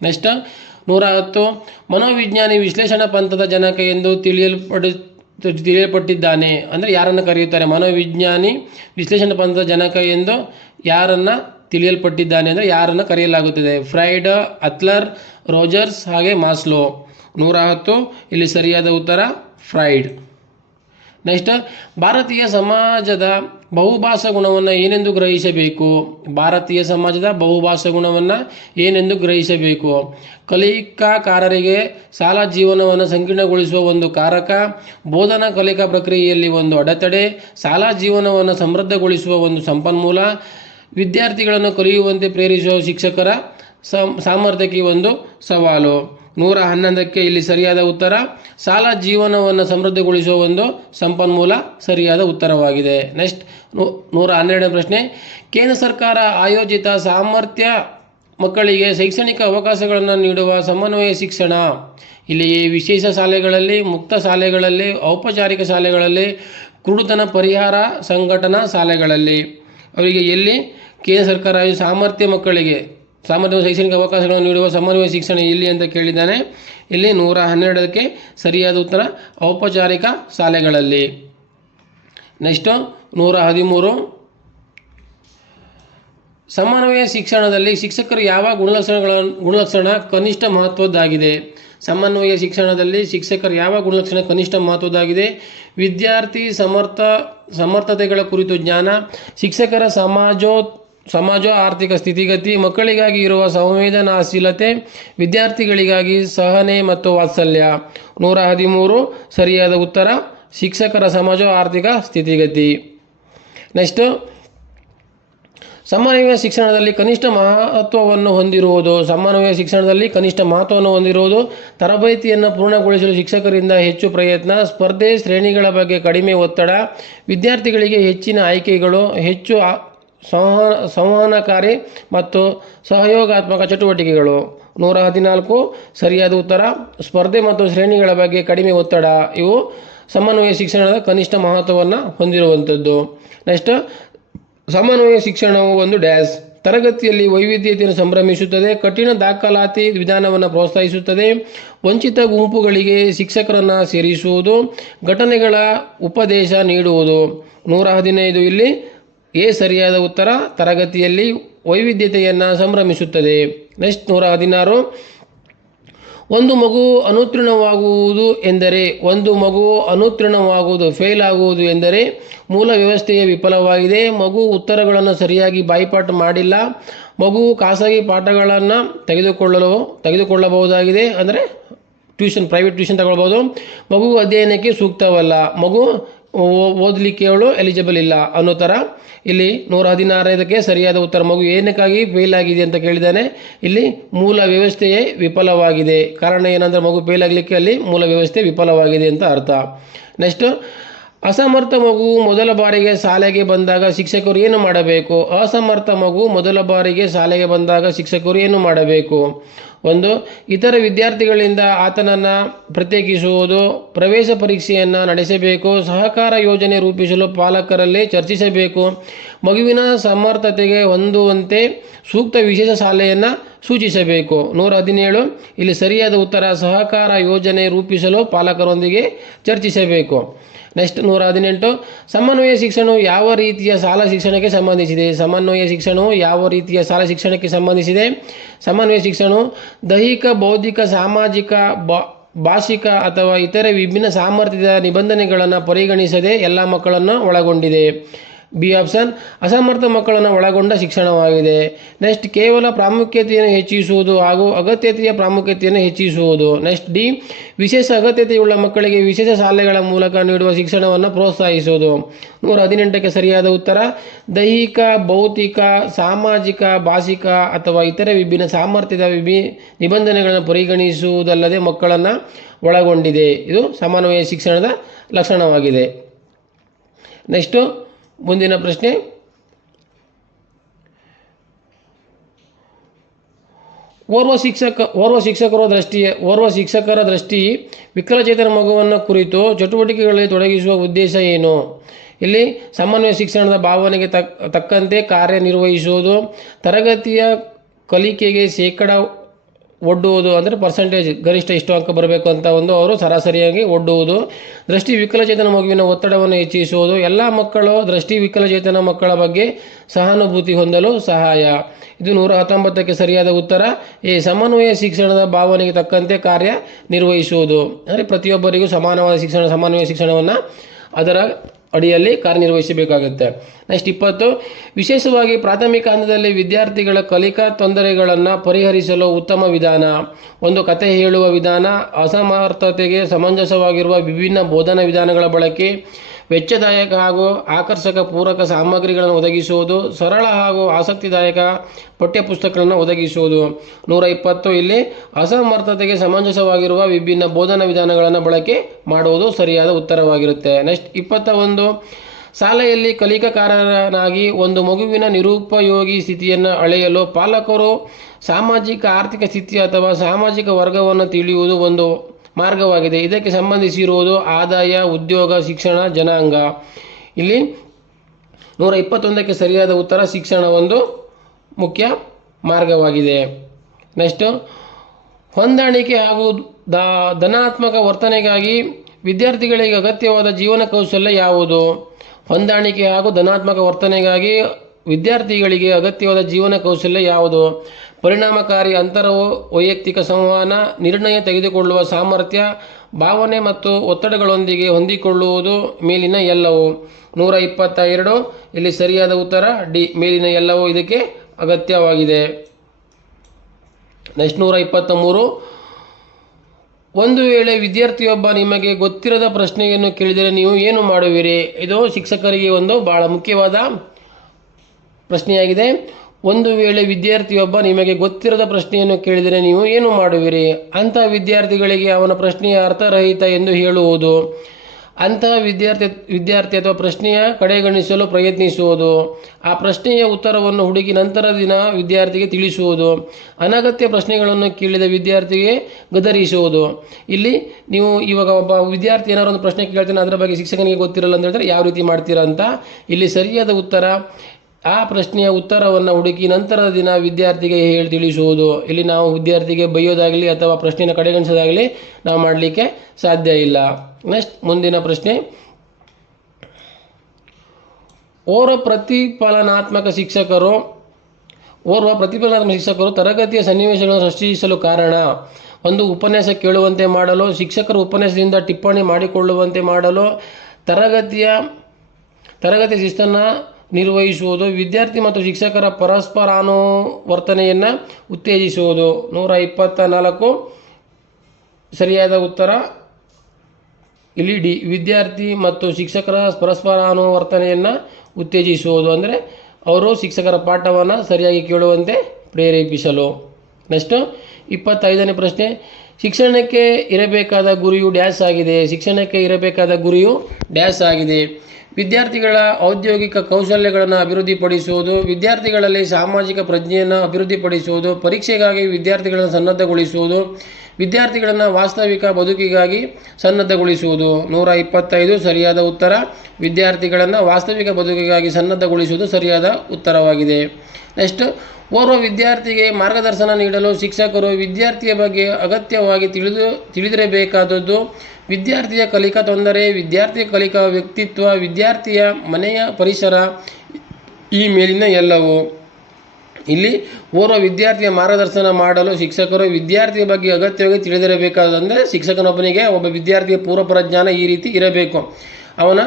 ನೆಕ್ಸ್ಟ್ 110, ಮನೋವಿಜ್ಞಾನಿ ವಿಶ್ಲೇಷಣಾ ಪಂಥದ ಜನಕ ಎಂದು ತಿಳಿಯಲ್ಪಟ್ಟಿದ್ದಾನೆ. ಅಂದರೆ ಯಾರನ್ನು ಕರೆಯುತ್ತಾರೆ? ಮನೋವಿಜ್ಞಾನಿ ವಿಶ್ಲೇಷಣಾ ಪಂಥದ ಜನಕ ಎಂದು ಯಾರನ್ನು ತಿಳಿಯಲ್ಪಟ್ಟಿದ್ದಾನೆ ಅಂದರೆ ಯಾರನ್ನು ಕರೆಯಲಾಗುತ್ತದೆ? ಫ್ರಾಯ್ಡ್, ಅಡ್ಲರ್, ರೋಜರ್ಸ್ ಹಾಗೆ ಮಾಸ್ಲೋ. 110 ಇಲ್ಲಿ ಸರಿಯಾದ ಉತ್ತರ ಫ್ರಾಯ್ಡ್. ನೆಕ್ಸ್ಟ್, ಭಾರತೀಯ ಸಮಾಜದ ಬಹುಭಾಷಾ ಗುಣವನ್ನು ಏನೆಂದು ಗ್ರಹಿಸಬೇಕು? ಭಾರತೀಯ ಸಮಾಜದ ಬಹುಭಾಷಾ ಗುಣವನ್ನು ಏನೆಂದು ಗ್ರಹಿಸಬೇಕು? ಕಲಿಕಾಕಾರರಿಗೆ ಶಾಲಾ ಜೀವನವನ್ನು ಸಂಕೀರ್ಣಗೊಳಿಸುವ ಒಂದು ಕಾರಕ, ಬೋಧನಾ ಕಲಿಕಾ ಪ್ರಕ್ರಿಯೆಯಲ್ಲಿ ಒಂದು ಅಡೆತಡೆ, ಶಾಲಾ ಜೀವನವನ್ನು ಸಮೃದ್ಧಗೊಳಿಸುವ ಒಂದು ಸಂಪನ್ಮೂಲ, ವಿದ್ಯಾರ್ಥಿಗಳನ್ನು ಕಲಿಯುವಂತೆ ಪ್ರೇರಿಸುವ ಶಿಕ್ಷಕರ ಸಾಮರ್ಥ್ಯಕ್ಕೆ ಒಂದು ಸವಾಲು. 111ಕ್ಕೆ ಇಲ್ಲಿ ಸರಿಯಾದ ಉತ್ತರ ಶಾಲಾ ಜೀವನವನ್ನು ಸಮೃದ್ಧಗೊಳಿಸುವ ಒಂದು ಸಂಪನ್ಮೂಲ ಸರಿಯಾದ ಉತ್ತರವಾಗಿದೆ. ನೆಕ್ಸ್ಟ್ 112ನೇ ಪ್ರಶ್ನೆ, ಕೇಂದ್ರ ಸರ್ಕಾರ ಆಯೋಜಿತ ಸಾಮರ್ಥ್ಯ ಮಕ್ಕಳಿಗೆ ಶೈಕ್ಷಣಿಕ ಅವಕಾಶಗಳನ್ನು ನೀಡುವ ಸಮನ್ವಯ ಶಿಕ್ಷಣ. ಇಲ್ಲಿ ವಿಶೇಷ ಶಾಲೆಗಳಲ್ಲಿ, ಮುಕ್ತ ಶಾಲೆಗಳಲ್ಲಿ, ಔಪಚಾರಿಕ ಶಾಲೆಗಳಲ್ಲಿ, ಕುರುಡುತನ ಪರಿಹಾರ ಸಂಘಟನಾ ಶಾಲೆಗಳಲ್ಲಿ. ಅವರಿಗೆ ಎಲ್ಲಿ ಕೇಂದ್ರ ಸರ್ಕಾರ ಸಾಮರ್ಥ್ಯ ಮಕ್ಕಳಿಗೆ ಸಾಮರ್ಥ್ಯ ಶೈಕ್ಷಣಿಕ ಅವಕಾಶಗಳನ್ನು ನೀಡುವ ಸಮನ್ವಯ ಶಿಕ್ಷಣ ಇಲ್ಲಿ ಅಂತ ಕೇಳಿದ್ದಾನೆ. ಇಲ್ಲಿ 112ಕ್ಕೆ ಸರಿಯಾದ ಉತ್ತರ ಔಪಚಾರಿಕ ಶಾಲೆಗಳಲ್ಲಿ. ನೆಕ್ಸ್ಟು 113, ಸಮನ್ವಯ ಶಿಕ್ಷಣದಲ್ಲಿ ಶಿಕ್ಷಕರು ಯಾವ ಗುಣಲಕ್ಷಣ ಕನಿಷ್ಠ ಮಹತ್ವದ್ದಾಗಿದೆ? ಸಮನ್ವಯ ಶಿಕ್ಷಣದಲ್ಲಿ ಶಿಕ್ಷಕರು ಯಾವ ಗುಣಲಕ್ಷಣ ಕನಿಷ್ಠ ಮಹತ್ವದ್ದಾಗಿದೆ? ವಿದ್ಯಾರ್ಥಿ ಸಮರ್ಥತೆಗಳ ಕುರಿತು ಜ್ಞಾನ, ಶಿಕ್ಷಕರ ಸಮಾಜ ಆರ್ಥಿಕ ಸ್ಥಿತಿಗತಿ, ಮಕ್ಕಳಿಗಾಗಿ ಇರುವ ಸಂವೇದನಾಶೀಲತೆ, ವಿದ್ಯಾರ್ಥಿಗಳಿಗಾಗಿ ಸಹನೆ ಮತ್ತು ವಾತ್ಸಲ್ಯ. 113 ಸರಿಯಾದ ಉತ್ತರ ಶಿಕ್ಷಕರ ಸಮಾಜ ಆರ್ಥಿಕ ಸ್ಥಿತಿಗತಿ. ನೆಕ್ಸ್ಟು ಸಮನ್ವಯ ಶಿಕ್ಷಣದಲ್ಲಿ ಕನಿಷ್ಠ ಮಹತ್ವವನ್ನು ಹೊಂದಿರುವುದು ತರಬೇತಿಯನ್ನು ಪೂರ್ಣಗೊಳಿಸಲು ಶಿಕ್ಷಕರಿಂದ ಹೆಚ್ಚು ಪ್ರಯತ್ನ, ಸ್ಪರ್ಧೆ ಶ್ರೇಣಿಗಳ ಬಗ್ಗೆ ಕಡಿಮೆ ಒತ್ತಡ, ವಿದ್ಯಾರ್ಥಿಗಳಿಗೆ ಹೆಚ್ಚಿನ ಆಯ್ಕೆಗಳು, ಹೆಚ್ಚು ಸಂವಹನಕಾರಿ ಮತ್ತು ಸಹಯೋಗಾತ್ಮಕ ಚಟುವಟಿಕೆಗಳು. 114 ಸರಿಯಾದ ಉತ್ತರ ಸ್ಪರ್ಧೆ ಮತ್ತು ಶ್ರೇಣಿಗಳ ಬಗ್ಗೆ ಕಡಿಮೆ ಒತ್ತಡ. ಇವು ಸಮನ್ವಯ ಶಿಕ್ಷಣದ ಕನಿಷ್ಠ ಮಹತ್ವವನ್ನು ಹೊಂದಿರುವಂಥದ್ದು. ನೆಕ್ಸ್ಟ್, ಸಮನ್ವಯ ಶಿಕ್ಷಣವು ಒಂದು ಡ್ಯಾಶ್ ತರಗತಿಯಲ್ಲಿ ವೈವಿಧ್ಯತೆಯನ್ನು ಸಂಭ್ರಮಿಸುತ್ತದೆ, ಕಠಿಣ ದಾಖಲಾತಿ ವಿಧಾನವನ್ನು ಪ್ರೋತ್ಸಾಹಿಸುತ್ತದೆ, ವಂಚಿತ ಗುಂಪುಗಳಿಗೆ ಶಿಕ್ಷಕರನ್ನು ಸೇರಿಸುವುದು, ಘಟನೆಗಳ ಉಪದೇಶ ನೀಡುವುದು. 115 ಇಲ್ಲಿ ಎ ಸರಿಯಾದ ಉತ್ತರ ತರಗತಿಯಲ್ಲಿ ವೈವಿಧ್ಯತೆಯನ್ನು ಸಂಭ್ರಮಿಸುತ್ತದೆ. ನೆಕ್ಸ್ಟ್ 116, ಒಂದು ಮಗು ಅನುತ್ತೀರ್ಣವಾಗುವುದು ಫೇಲ್ ಆಗುವುದು ಎಂದರೆ ಮೂಲ ವ್ಯವಸ್ಥೆಯ ವಿಫಲವಾಗಿದೆ, ಮಗು ಉತ್ತರಗಳನ್ನು ಸರಿಯಾಗಿ ಬಾಯಿಪಾಠ ಮಾಡಿಲ್ಲ, ಮಗು ಖಾಸಗಿ ಪಾಠಗಳನ್ನು ತೆಗೆದುಕೊಳ್ಳಬಹುದಾಗಿದೆ, ಅಂದರೆ ಪ್ರೈವೇಟ್ ಟ್ಯೂಷನ್ ತಗೊಳ್ಬೋದು, ಮಗು ಅಧ್ಯಯನಕ್ಕೆ ಸೂಕ್ತವಲ್ಲ, ಮಗು ಓದಲಿಕ್ಕೆ ಅವಳು ಎಲಿಜಿಬಲ್ ಇಲ್ಲ ಅನ್ನೋ ಥರ. ಇಲ್ಲಿ 116ಕ್ಕೆ ಸರಿಯಾದ ಉತ್ತರ ಮಗು ಏನಕ್ಕಾಗಿ ಫೇಲ್ ಆಗಿದೆ ಅಂತ ಕೇಳಿದ್ದಾನೆ. ಇಲ್ಲಿ ಮೂಲ ವ್ಯವಸ್ಥೆಯೇ ವಿಫಲವಾಗಿದೆ. ಕಾರಣ ಏನಂದರೆ ಮಗು ಫೇಲ್ ಆಗಲಿಕ್ಕೆ ಅಲ್ಲಿ ಮೂಲ ವ್ಯವಸ್ಥೆ ವಿಫಲವಾಗಿದೆ ಅಂತ ಅರ್ಥ. ನೆಕ್ಸ್ಟ್, ಅಸಮರ್ಥ ಮಗು ಮೊದಲ ಬಾರಿಗೆ ಶಾಲೆಗೆ ಬಂದಾಗ ಶಿಕ್ಷಕರು ಏನು ಮಾಡಬೇಕು? ಅಸಮರ್ಥ ಮಗು ಮೊದಲ ಬಾರಿಗೆ ಶಾಲೆಗೆ ಬಂದಾಗ ಶಿಕ್ಷಕರು ಏನು ಮಾಡಬೇಕು? 1, ಇತರ ವಿದ್ಯಾರ್ಥಿಗಳಿಂದ ಆತನನ್ನು ಪ್ರತ್ಯೇಕಿಸುವುದು, ಪ್ರವೇಶ ಪರೀಕ್ಷೆಯನ್ನು ನಡೆಸಬೇಕು, ಸಹಕಾರ ಯೋಜನೆ ರೂಪಿಸಲು ಪಾಲಕರಲ್ಲಿ ಚರ್ಚಿಸಬೇಕು, ಮಗುವಿನ ಸಮರ್ಥತೆಗೆ ಹೊಂದುವಂತೆ ಸೂಕ್ತ ವಿಶೇಷ ಶಾಲೆಯನ್ನು ಸೂಚಿಸಬೇಕು. 117 ಇಲ್ಲಿ ಸರಿಯಾದ ಉತ್ತರ ಸಹಕಾರ ಯೋಜನೆ ರೂಪಿಸಲು ಪಾಲಕರೊಂದಿಗೆ ಚರ್ಚಿಸಬೇಕು. ನೆಕ್ಸ್ಟ್ 118, ಸಮನ್ವಯ ಶಿಕ್ಷಣವು ಯಾವ ರೀತಿಯ ಶಾಲಾ ಶಿಕ್ಷಣಕ್ಕೆ ಸಂಬಂಧಿಸಿದೆ? ಸಮನ್ವಯ ಶಿಕ್ಷಣವು ದೈಹಿಕ, ಬೌದ್ಧಿಕ, ಸಾಮಾಜಿಕ, ಭಾಷಿಕ ಅಥವಾ ಇತರೆ ವಿಭಿನ್ನ ಸಾಮರ್ಥ್ಯದ ನಿಬಂಧನೆಗಳನ್ನು ಪರಿಗಣಿಸದೆ ಎಲ್ಲ ಮಕ್ಕಳನ್ನು ಒಳಗೊಂಡಿದೆ. ಬಿ ಆಪ್ಷನ್ ಅಸಮರ್ಥ ಮಕ್ಕಳನ್ನು ಒಳಗೊಂಡ ಶಿಕ್ಷಣವಾಗಿದೆ. ನೆಕ್ಸ್ಟ್, ಕೇವಲ ಪ್ರಾಮುಖ್ಯತೆಯನ್ನು ಹೆಚ್ಚಿಸುವುದು ಹಾಗೂ ಅಗತ್ಯತೆಯ ಪ್ರಾಮುಖ್ಯತೆಯನ್ನು ಹೆಚ್ಚಿಸುವುದು. ನೆಕ್ಸ್ಟ್ ಡಿ, ವಿಶೇಷ ಅಗತ್ಯತೆಯುಳ್ಳ ಮಕ್ಕಳಿಗೆ ವಿಶೇಷ ಶಾಲೆಗಳ ಮೂಲಕ ನೀಡುವ ಶಿಕ್ಷಣವನ್ನು ಪ್ರೋತ್ಸಾಹಿಸುವುದು. 118ಕ್ಕೆ ಸರಿಯಾದ ಉತ್ತರ ದೈಹಿಕ, ಭೌತಿಕ, ಸಾಮಾಜಿಕ, ಭಾಷಿಕ ಅಥವಾ ಇತರೆ ವಿಭಿನ್ನ ಸಾಮರ್ಥ್ಯದ ನಿಬಂಧನೆಗಳನ್ನು ಪರಿಗಣಿಸುವುದಲ್ಲದೆ ಮಕ್ಕಳನ್ನು ಒಳಗೊಂಡಿದೆ. ಇದು ಸಮನ್ವಯ ಶಿಕ್ಷಣದ ಲಕ್ಷಣವಾಗಿದೆ. ನೆಕ್ಸ್ಟು ಮುಂದಿನ ಪ್ರಶ್ನೆ, ಓರ್ವ ಶಿಕ್ಷಕರ ದೃಷ್ಟಿ ವಿಕಲಚೇತನ ಮಗುವನ್ನು ಕುರಿತು ಚಟುವಟಿಕೆಗಳಲ್ಲಿ ತೊಡಗಿಸುವ ಉದ್ದೇಶ ಏನು? ಇಲ್ಲಿ ಸಮನ್ವಯ ಶಿಕ್ಷಣದ ಭಾವನೆಗೆ ತಕ್ಕಂತೆ ಕಾರ್ಯನಿರ್ವಹಿಸುವುದು, ತರಗತಿಯ ಕಲಿಕೆಗೆ ಶೇಕಡ ಒಡ್ಡುವುದು, ಅಂದರೆ ಪರ್ಸೆಂಟೇಜ್ ಗರಿಷ್ಠ ಇಷ್ಟು ಅಂಕ ಬರಬೇಕು ಅಂತ ಅವರು ಸರಾಸರಿಯಾಗಿ ಒಡ್ಡುವುದು, ದೃಷ್ಟಿ ವಿಕಲಚೇತನ ಮಗುವಿನ ಒತ್ತಡವನ್ನು ಹೆಚ್ಚಿಸುವುದು, ಎಲ್ಲ ಮಕ್ಕಳು ದೃಷ್ಟಿ ವಿಕಲಚೇತನ ಮಕ್ಕಳ ಬಗ್ಗೆ ಸಹಾನುಭೂತಿ ಹೊಂದಲು ಸಹಾಯ. ಇದು 119ಕ್ಕೆ ಸರಿಯಾದ ಉತ್ತರ ಎ ಸಮನ್ವಯ ಶಿಕ್ಷಣದ ಭಾವನೆಗೆ ತಕ್ಕಂತೆ ಕಾರ್ಯನಿರ್ವಹಿಸುವುದು, ಅಂದರೆ ಪ್ರತಿಯೊಬ್ಬರಿಗೂ ಸಮಾನವಾದ ಸಮನ್ವಯ ಶಿಕ್ಷಣವನ್ನು ಅದರ ಅಡಿಯಲ್ಲಿ ಕಾರ್ಯನಿರ್ವಹಿಸಬೇಕಾಗುತ್ತೆ. ನೆಕ್ಸ್ಟ್ 20, ವಿಶೇಷವಾಗಿ ಪ್ರಾಥಮಿಕ ಹಂತದಲ್ಲಿ ವಿದ್ಯಾರ್ಥಿಗಳ ಕಲಿಕಾ ತೊಂದರೆಗಳನ್ನು ಪರಿಹರಿಸಲು ಉತ್ತಮ ವಿಧಾನ. 1, ಕಥೆ ಹೇಳುವ ವಿಧಾನ, ಅಸಮರ್ಥತೆಗೆ ಸಮಂಜಸವಾಗಿರುವ ವಿಭಿನ್ನ ಬೋಧನಾ ವಿಧಾನಗಳ ಬಳಕೆ, ವೆಚ್ಚದಾಯಕ ಹಾಗೂ ಆಕರ್ಷಕ ಪೂರಕ ಸಾಮಗ್ರಿಗಳನ್ನು ಒದಗಿಸುವುದು, ಸರಳ ಹಾಗೂ ಆಸಕ್ತಿದಾಯಕ ಪಠ್ಯಪುಸ್ತಕಗಳನ್ನು ಒದಗಿಸುವುದು. 120 ಇಲ್ಲಿ ಅಸಮರ್ಥತೆಗೆ ಸಮಂಜಸವಾಗಿರುವ ವಿಭಿನ್ನ ಬೋಧನಾ ವಿಧಾನಗಳನ್ನು ಬಳಕೆ ಮಾಡುವುದು ಸರಿಯಾದ ಉತ್ತರವಾಗಿರುತ್ತೆ. ನೆಕ್ಸ್ಟ್ 21, ಶಾಲೆಯಲ್ಲಿ ಕಲಿಕಾಕಾರನಾಗಿ ಒಂದು ಮಗುವಿನ ನಿರುಪಯೋಗಿ ಸ್ಥಿತಿಯನ್ನು ಅಳೆಯಲು ಪಾಲಕರು ಸಾಮಾಜಿಕ ಆರ್ಥಿಕ ಸ್ಥಿತಿ ಅಥವಾ ಸಾಮಾಜಿಕ ವರ್ಗವನ್ನು ತಿಳಿಯುವುದು ಒಂದು ಮಾರ್ಗವಾಗಿದೆ. ಇದಕ್ಕೆ ಸಂಬಂಧಿಸಿರುವುದು ಆದಾಯ, ಉದ್ಯೋಗ, ಶಿಕ್ಷಣ, ಜನಾಂಗ. ಇಲ್ಲಿ 121ಕ್ಕೆ ಸರಿಯಾದ ಉತ್ತರ ಶಿಕ್ಷಣ ಒಂದು ಮುಖ್ಯ ಮಾರ್ಗವಾಗಿದೆ. ನೆಕ್ಸ್ಟು, ಹೊಂದಾಣಿಕೆ ಹಾಗೂ ಧನಾತ್ಮಕ ವರ್ತನೆಗಾಗಿ ವಿದ್ಯಾರ್ಥಿಗಳಿಗೆ ಅಗತ್ಯವಾದ ಜೀವನ ಕೌಶಲ್ಯ ಯಾವುದು? ಹೊಂದಾಣಿಕೆ ಹಾಗೂ ಧನಾತ್ಮಕ ವರ್ತನೆಗಾಗಿ ವಿದ್ಯಾರ್ಥಿಗಳಿಗೆ ಅಗತ್ಯವಾದ ಜೀವನ ಕೌಶಲ್ಯ ಯಾವುದು? ಪರಿಣಾಮಕಾರಿ ಅಂತರ ವೈಯಕ್ತಿಕ ಸಂವಹನ, ನಿರ್ಣಯ ತೆಗೆದುಕೊಳ್ಳುವ ಸಾಮರ್ಥ್ಯ, ಭಾವನೆ ಮತ್ತು ಒತ್ತಡಗಳೊಂದಿಗೆ ಹೊಂದಿಕೊಳ್ಳುವುದು, ಮೇಲಿನ ಎಲ್ಲವೂ. 122 ಇಲ್ಲಿ ಸರಿಯಾದ ಉತ್ತರ ಡಿ, ಮೇಲಿನ ಎಲ್ಲವೂ ಇದಕ್ಕೆ ಅಗತ್ಯವಾಗಿದೆ. ನೆಕ್ಸ್ಟ್ 123, ಒಂದು ವೇಳೆ ವಿದ್ಯಾರ್ಥಿಯೊಬ್ಬ ನಿಮಗೆ ಗೊತ್ತಿರದ ಪ್ರಶ್ನೆಯನ್ನು ಕೇಳಿದರೆ ನೀವು ಏನು ಮಾಡುವಿರಿ? ಇದು ಶಿಕ್ಷಕರಿಗೆ ಒಂದು ಬಹಳ ಮುಖ್ಯವಾದ ಪ್ರಶ್ನೆಯಾಗಿದೆ. ಒಂದು ವೇಳೆ ವಿದ್ಯಾರ್ಥಿಯೊಬ್ಬ ನಿಮಗೆ ಗೊತ್ತಿರದ ಪ್ರಶ್ನೆಯನ್ನು ಕೇಳಿದರೆ ನೀವು ಏನು ಮಾಡುವಿರಿ? ಅಂತಹ ವಿದ್ಯಾರ್ಥಿಗಳಿಗೆ ಅವನ ಪ್ರಶ್ನೆಯ ಅರ್ಥರಹಿತ ಎಂದು ಹೇಳುವುದು, ಅಂತಹ ವಿದ್ಯಾರ್ಥಿ ಅಥವಾ ಪ್ರಶ್ನೆಯ ಕಡೆಗಣಿಸಲು ಪ್ರಯತ್ನಿಸುವುದು, ಆ ಪ್ರಶ್ನೆಯ ಉತ್ತರವನ್ನು ಹುಡುಕಿ ನಂತರದ ದಿನ ವಿದ್ಯಾರ್ಥಿಗೆ ತಿಳಿಸುವುದು, ಅನಗತ್ಯ ಪ್ರಶ್ನೆಗಳನ್ನು ಕೇಳಿದ ವಿದ್ಯಾರ್ಥಿಗೆ ಗದರಿಸುವುದು. ಇಲ್ಲಿ ನೀವು ಇವಾಗ ಒಬ್ಬ ವಿದ್ಯಾರ್ಥಿ ಏನಾದ್ರು ಒಂದು ಪ್ರಶ್ನೆ ಕೇಳ್ತಾನೆ, ಅದರ ಬಗ್ಗೆ ಶಿಕ್ಷಕನಿಗೆ ಗೊತ್ತಿರಲ್ಲ ಅಂತ ಹೇಳಿದ್ರೆ ಯಾವ ರೀತಿ ಮಾಡ್ತೀರಾ ಅಂತ. ಇಲ್ಲಿ ಸರಿಯಾದ ಉತ್ತರ ಆ ಪ್ರಶ್ನೆಯ ಉತ್ತರವನ್ನು ಹುಡುಕಿ ನಂತರದ ದಿನ ವಿದ್ಯಾರ್ಥಿಗೆ ಹೇಳಿ ತಿಳಿಸುವುದು. ಇಲ್ಲಿ ನಾವು ವಿದ್ಯಾರ್ಥಿಗೆ ಬೈಯೋದಾಗಲಿ ಅಥವಾ ಪ್ರಶ್ನೆಯನ್ನು ಕಡೆಗಣಿಸೋದಾಗಲಿ ನಾವು ಮಾಡಲಿಕ್ಕೆ ಸಾಧ್ಯ ಇಲ್ಲ. ನೆಕ್ಸ್ಟ್ ಮುಂದಿನ ಪ್ರಶ್ನೆ, ಓರ್ವ ಪ್ರತಿಫಲನಾತ್ಮಕ ಶಿಕ್ಷಕರು ತರಗತಿಯ ಸನ್ನಿವೇಶಗಳನ್ನು ಸೃಷ್ಟಿಸಲು ಕಾರಣ. ಒಂದು ಉಪನ್ಯಾಸ ಕೇಳುವಂತೆ ಮಾಡಲು, ಶಿಕ್ಷಕರು ಉಪನ್ಯಾಸದಿಂದ ಟಿಪ್ಪಣಿ ಮಾಡಿಕೊಳ್ಳುವಂತೆ ಮಾಡಲು, ತರಗತಿಯ ಶಿಸ್ತನ್ನು ನಿರ್ವಹಿಸುವುದು, ವಿದ್ಯಾರ್ಥಿ ಮತ್ತು ಶಿಕ್ಷಕರ ಪರಸ್ಪರಾನುವರ್ತನೆಯನ್ನು ಉತ್ತೇಜಿಸುವುದು. 124 ಸರಿಯಾದ ಉತ್ತರ ಇಲ್ಲಿ ಡಿ, ವಿದ್ಯಾರ್ಥಿ ಮತ್ತು ಶಿಕ್ಷಕರ ಪರಸ್ಪರಾನುವರ್ತನೆಯನ್ನು ಉತ್ತೇಜಿಸುವುದು, ಅಂದರೆ ಅವರು ಶಿಕ್ಷಕರ ಪಾಠವನ್ನು ಸರಿಯಾಗಿ ಕೇಳುವಂತೆ ಪ್ರೇರೇಪಿಸಲು. ನೆಕ್ಸ್ಟ್ 25ನೇ ಪ್ರಶ್ನೆ, ಶಿಕ್ಷಣಕ್ಕೆ ಇರಬೇಕಾದ ಗುರಿಯು ಡ್ಯಾಶ್ ಆಗಿದೆ. ಶಿಕ್ಷಣಕ್ಕೆ ಇರಬೇಕಾದ ಗುರಿಯು ಡ್ಯಾಶ್ ಆಗಿದೆ. ವಿದ್ಯಾರ್ಥಿಗಳ ಔದ್ಯೋಗಿಕ ಕೌಶಲ್ಯಗಳನ್ನು ಅಭಿವೃದ್ಧಿಪಡಿಸುವುದು, ವಿದ್ಯಾರ್ಥಿಗಳಲ್ಲಿ ಸಾಮಾಜಿಕ ಪ್ರಜ್ಞೆಯನ್ನು ಅಭಿವೃದ್ಧಿಪಡಿಸುವುದು, ಪರೀಕ್ಷೆಗಾಗಿ ವಿದ್ಯಾರ್ಥಿಗಳನ್ನು ಸನ್ನದ್ಧಗೊಳಿಸುವುದು, ವಿದ್ಯಾರ್ಥಿಗಳನ್ನು ವಾಸ್ತವಿಕ ಬದುಕಿಗಾಗಿ ಸನ್ನದ್ಧಗೊಳಿಸುವುದು. 125 ಸರಿಯಾದ ಉತ್ತರ, ವಿದ್ಯಾರ್ಥಿಗಳನ್ನು ವಾಸ್ತವಿಕ ಬದುಕಿಗಾಗಿ ಸನ್ನದ್ಧಗೊಳಿಸುವುದು ಸರಿಯಾದ ಉತ್ತರವಾಗಿದೆ. ನೆಕ್ಸ್ಟ್, ಓರ್ವ ವಿದ್ಯಾರ್ಥಿಗೆ ಮಾರ್ಗದರ್ಶನ ನೀಡಲು ಶಿಕ್ಷಕರು ವಿದ್ಯಾರ್ಥಿಯ ಬಗ್ಗೆ ಅಗತ್ಯವಾಗಿ ತಿಳಿದಿರಬೇಕಾದದ್ದು, ವಿದ್ಯಾರ್ಥಿಯ ಕಲಿಕಾ ತೊಂದರೆ, ವಿದ್ಯಾರ್ಥಿಯ ಕಲಿಕಾ ವ್ಯಕ್ತಿತ್ವ, ವಿದ್ಯಾರ್ಥಿಯ ಮನೆಯ ಪರಿಸರ, ಈ ಮೇಲಿನ ಎಲ್ಲವೂ. ಇಲ್ಲಿ ಓರ್ವ ವಿದ್ಯಾರ್ಥಿಯ ಮಾರ್ಗದರ್ಶನ ಮಾಡಲು ಶಿಕ್ಷಕರು ವಿದ್ಯಾರ್ಥಿಯ ಬಗ್ಗೆ ಅಗತ್ಯವಾಗಿ ತಿಳಿದಿರಬೇಕಾದಂದರೆ ಶಿಕ್ಷಕನೊಬ್ಬನಿಗೆ ಒಬ್ಬ ವಿದ್ಯಾರ್ಥಿಯ ಪೂರ್ವಪ್ರಜ್ಞಾನ ಈ ರೀತಿ ಇರಬೇಕು. ಅವನ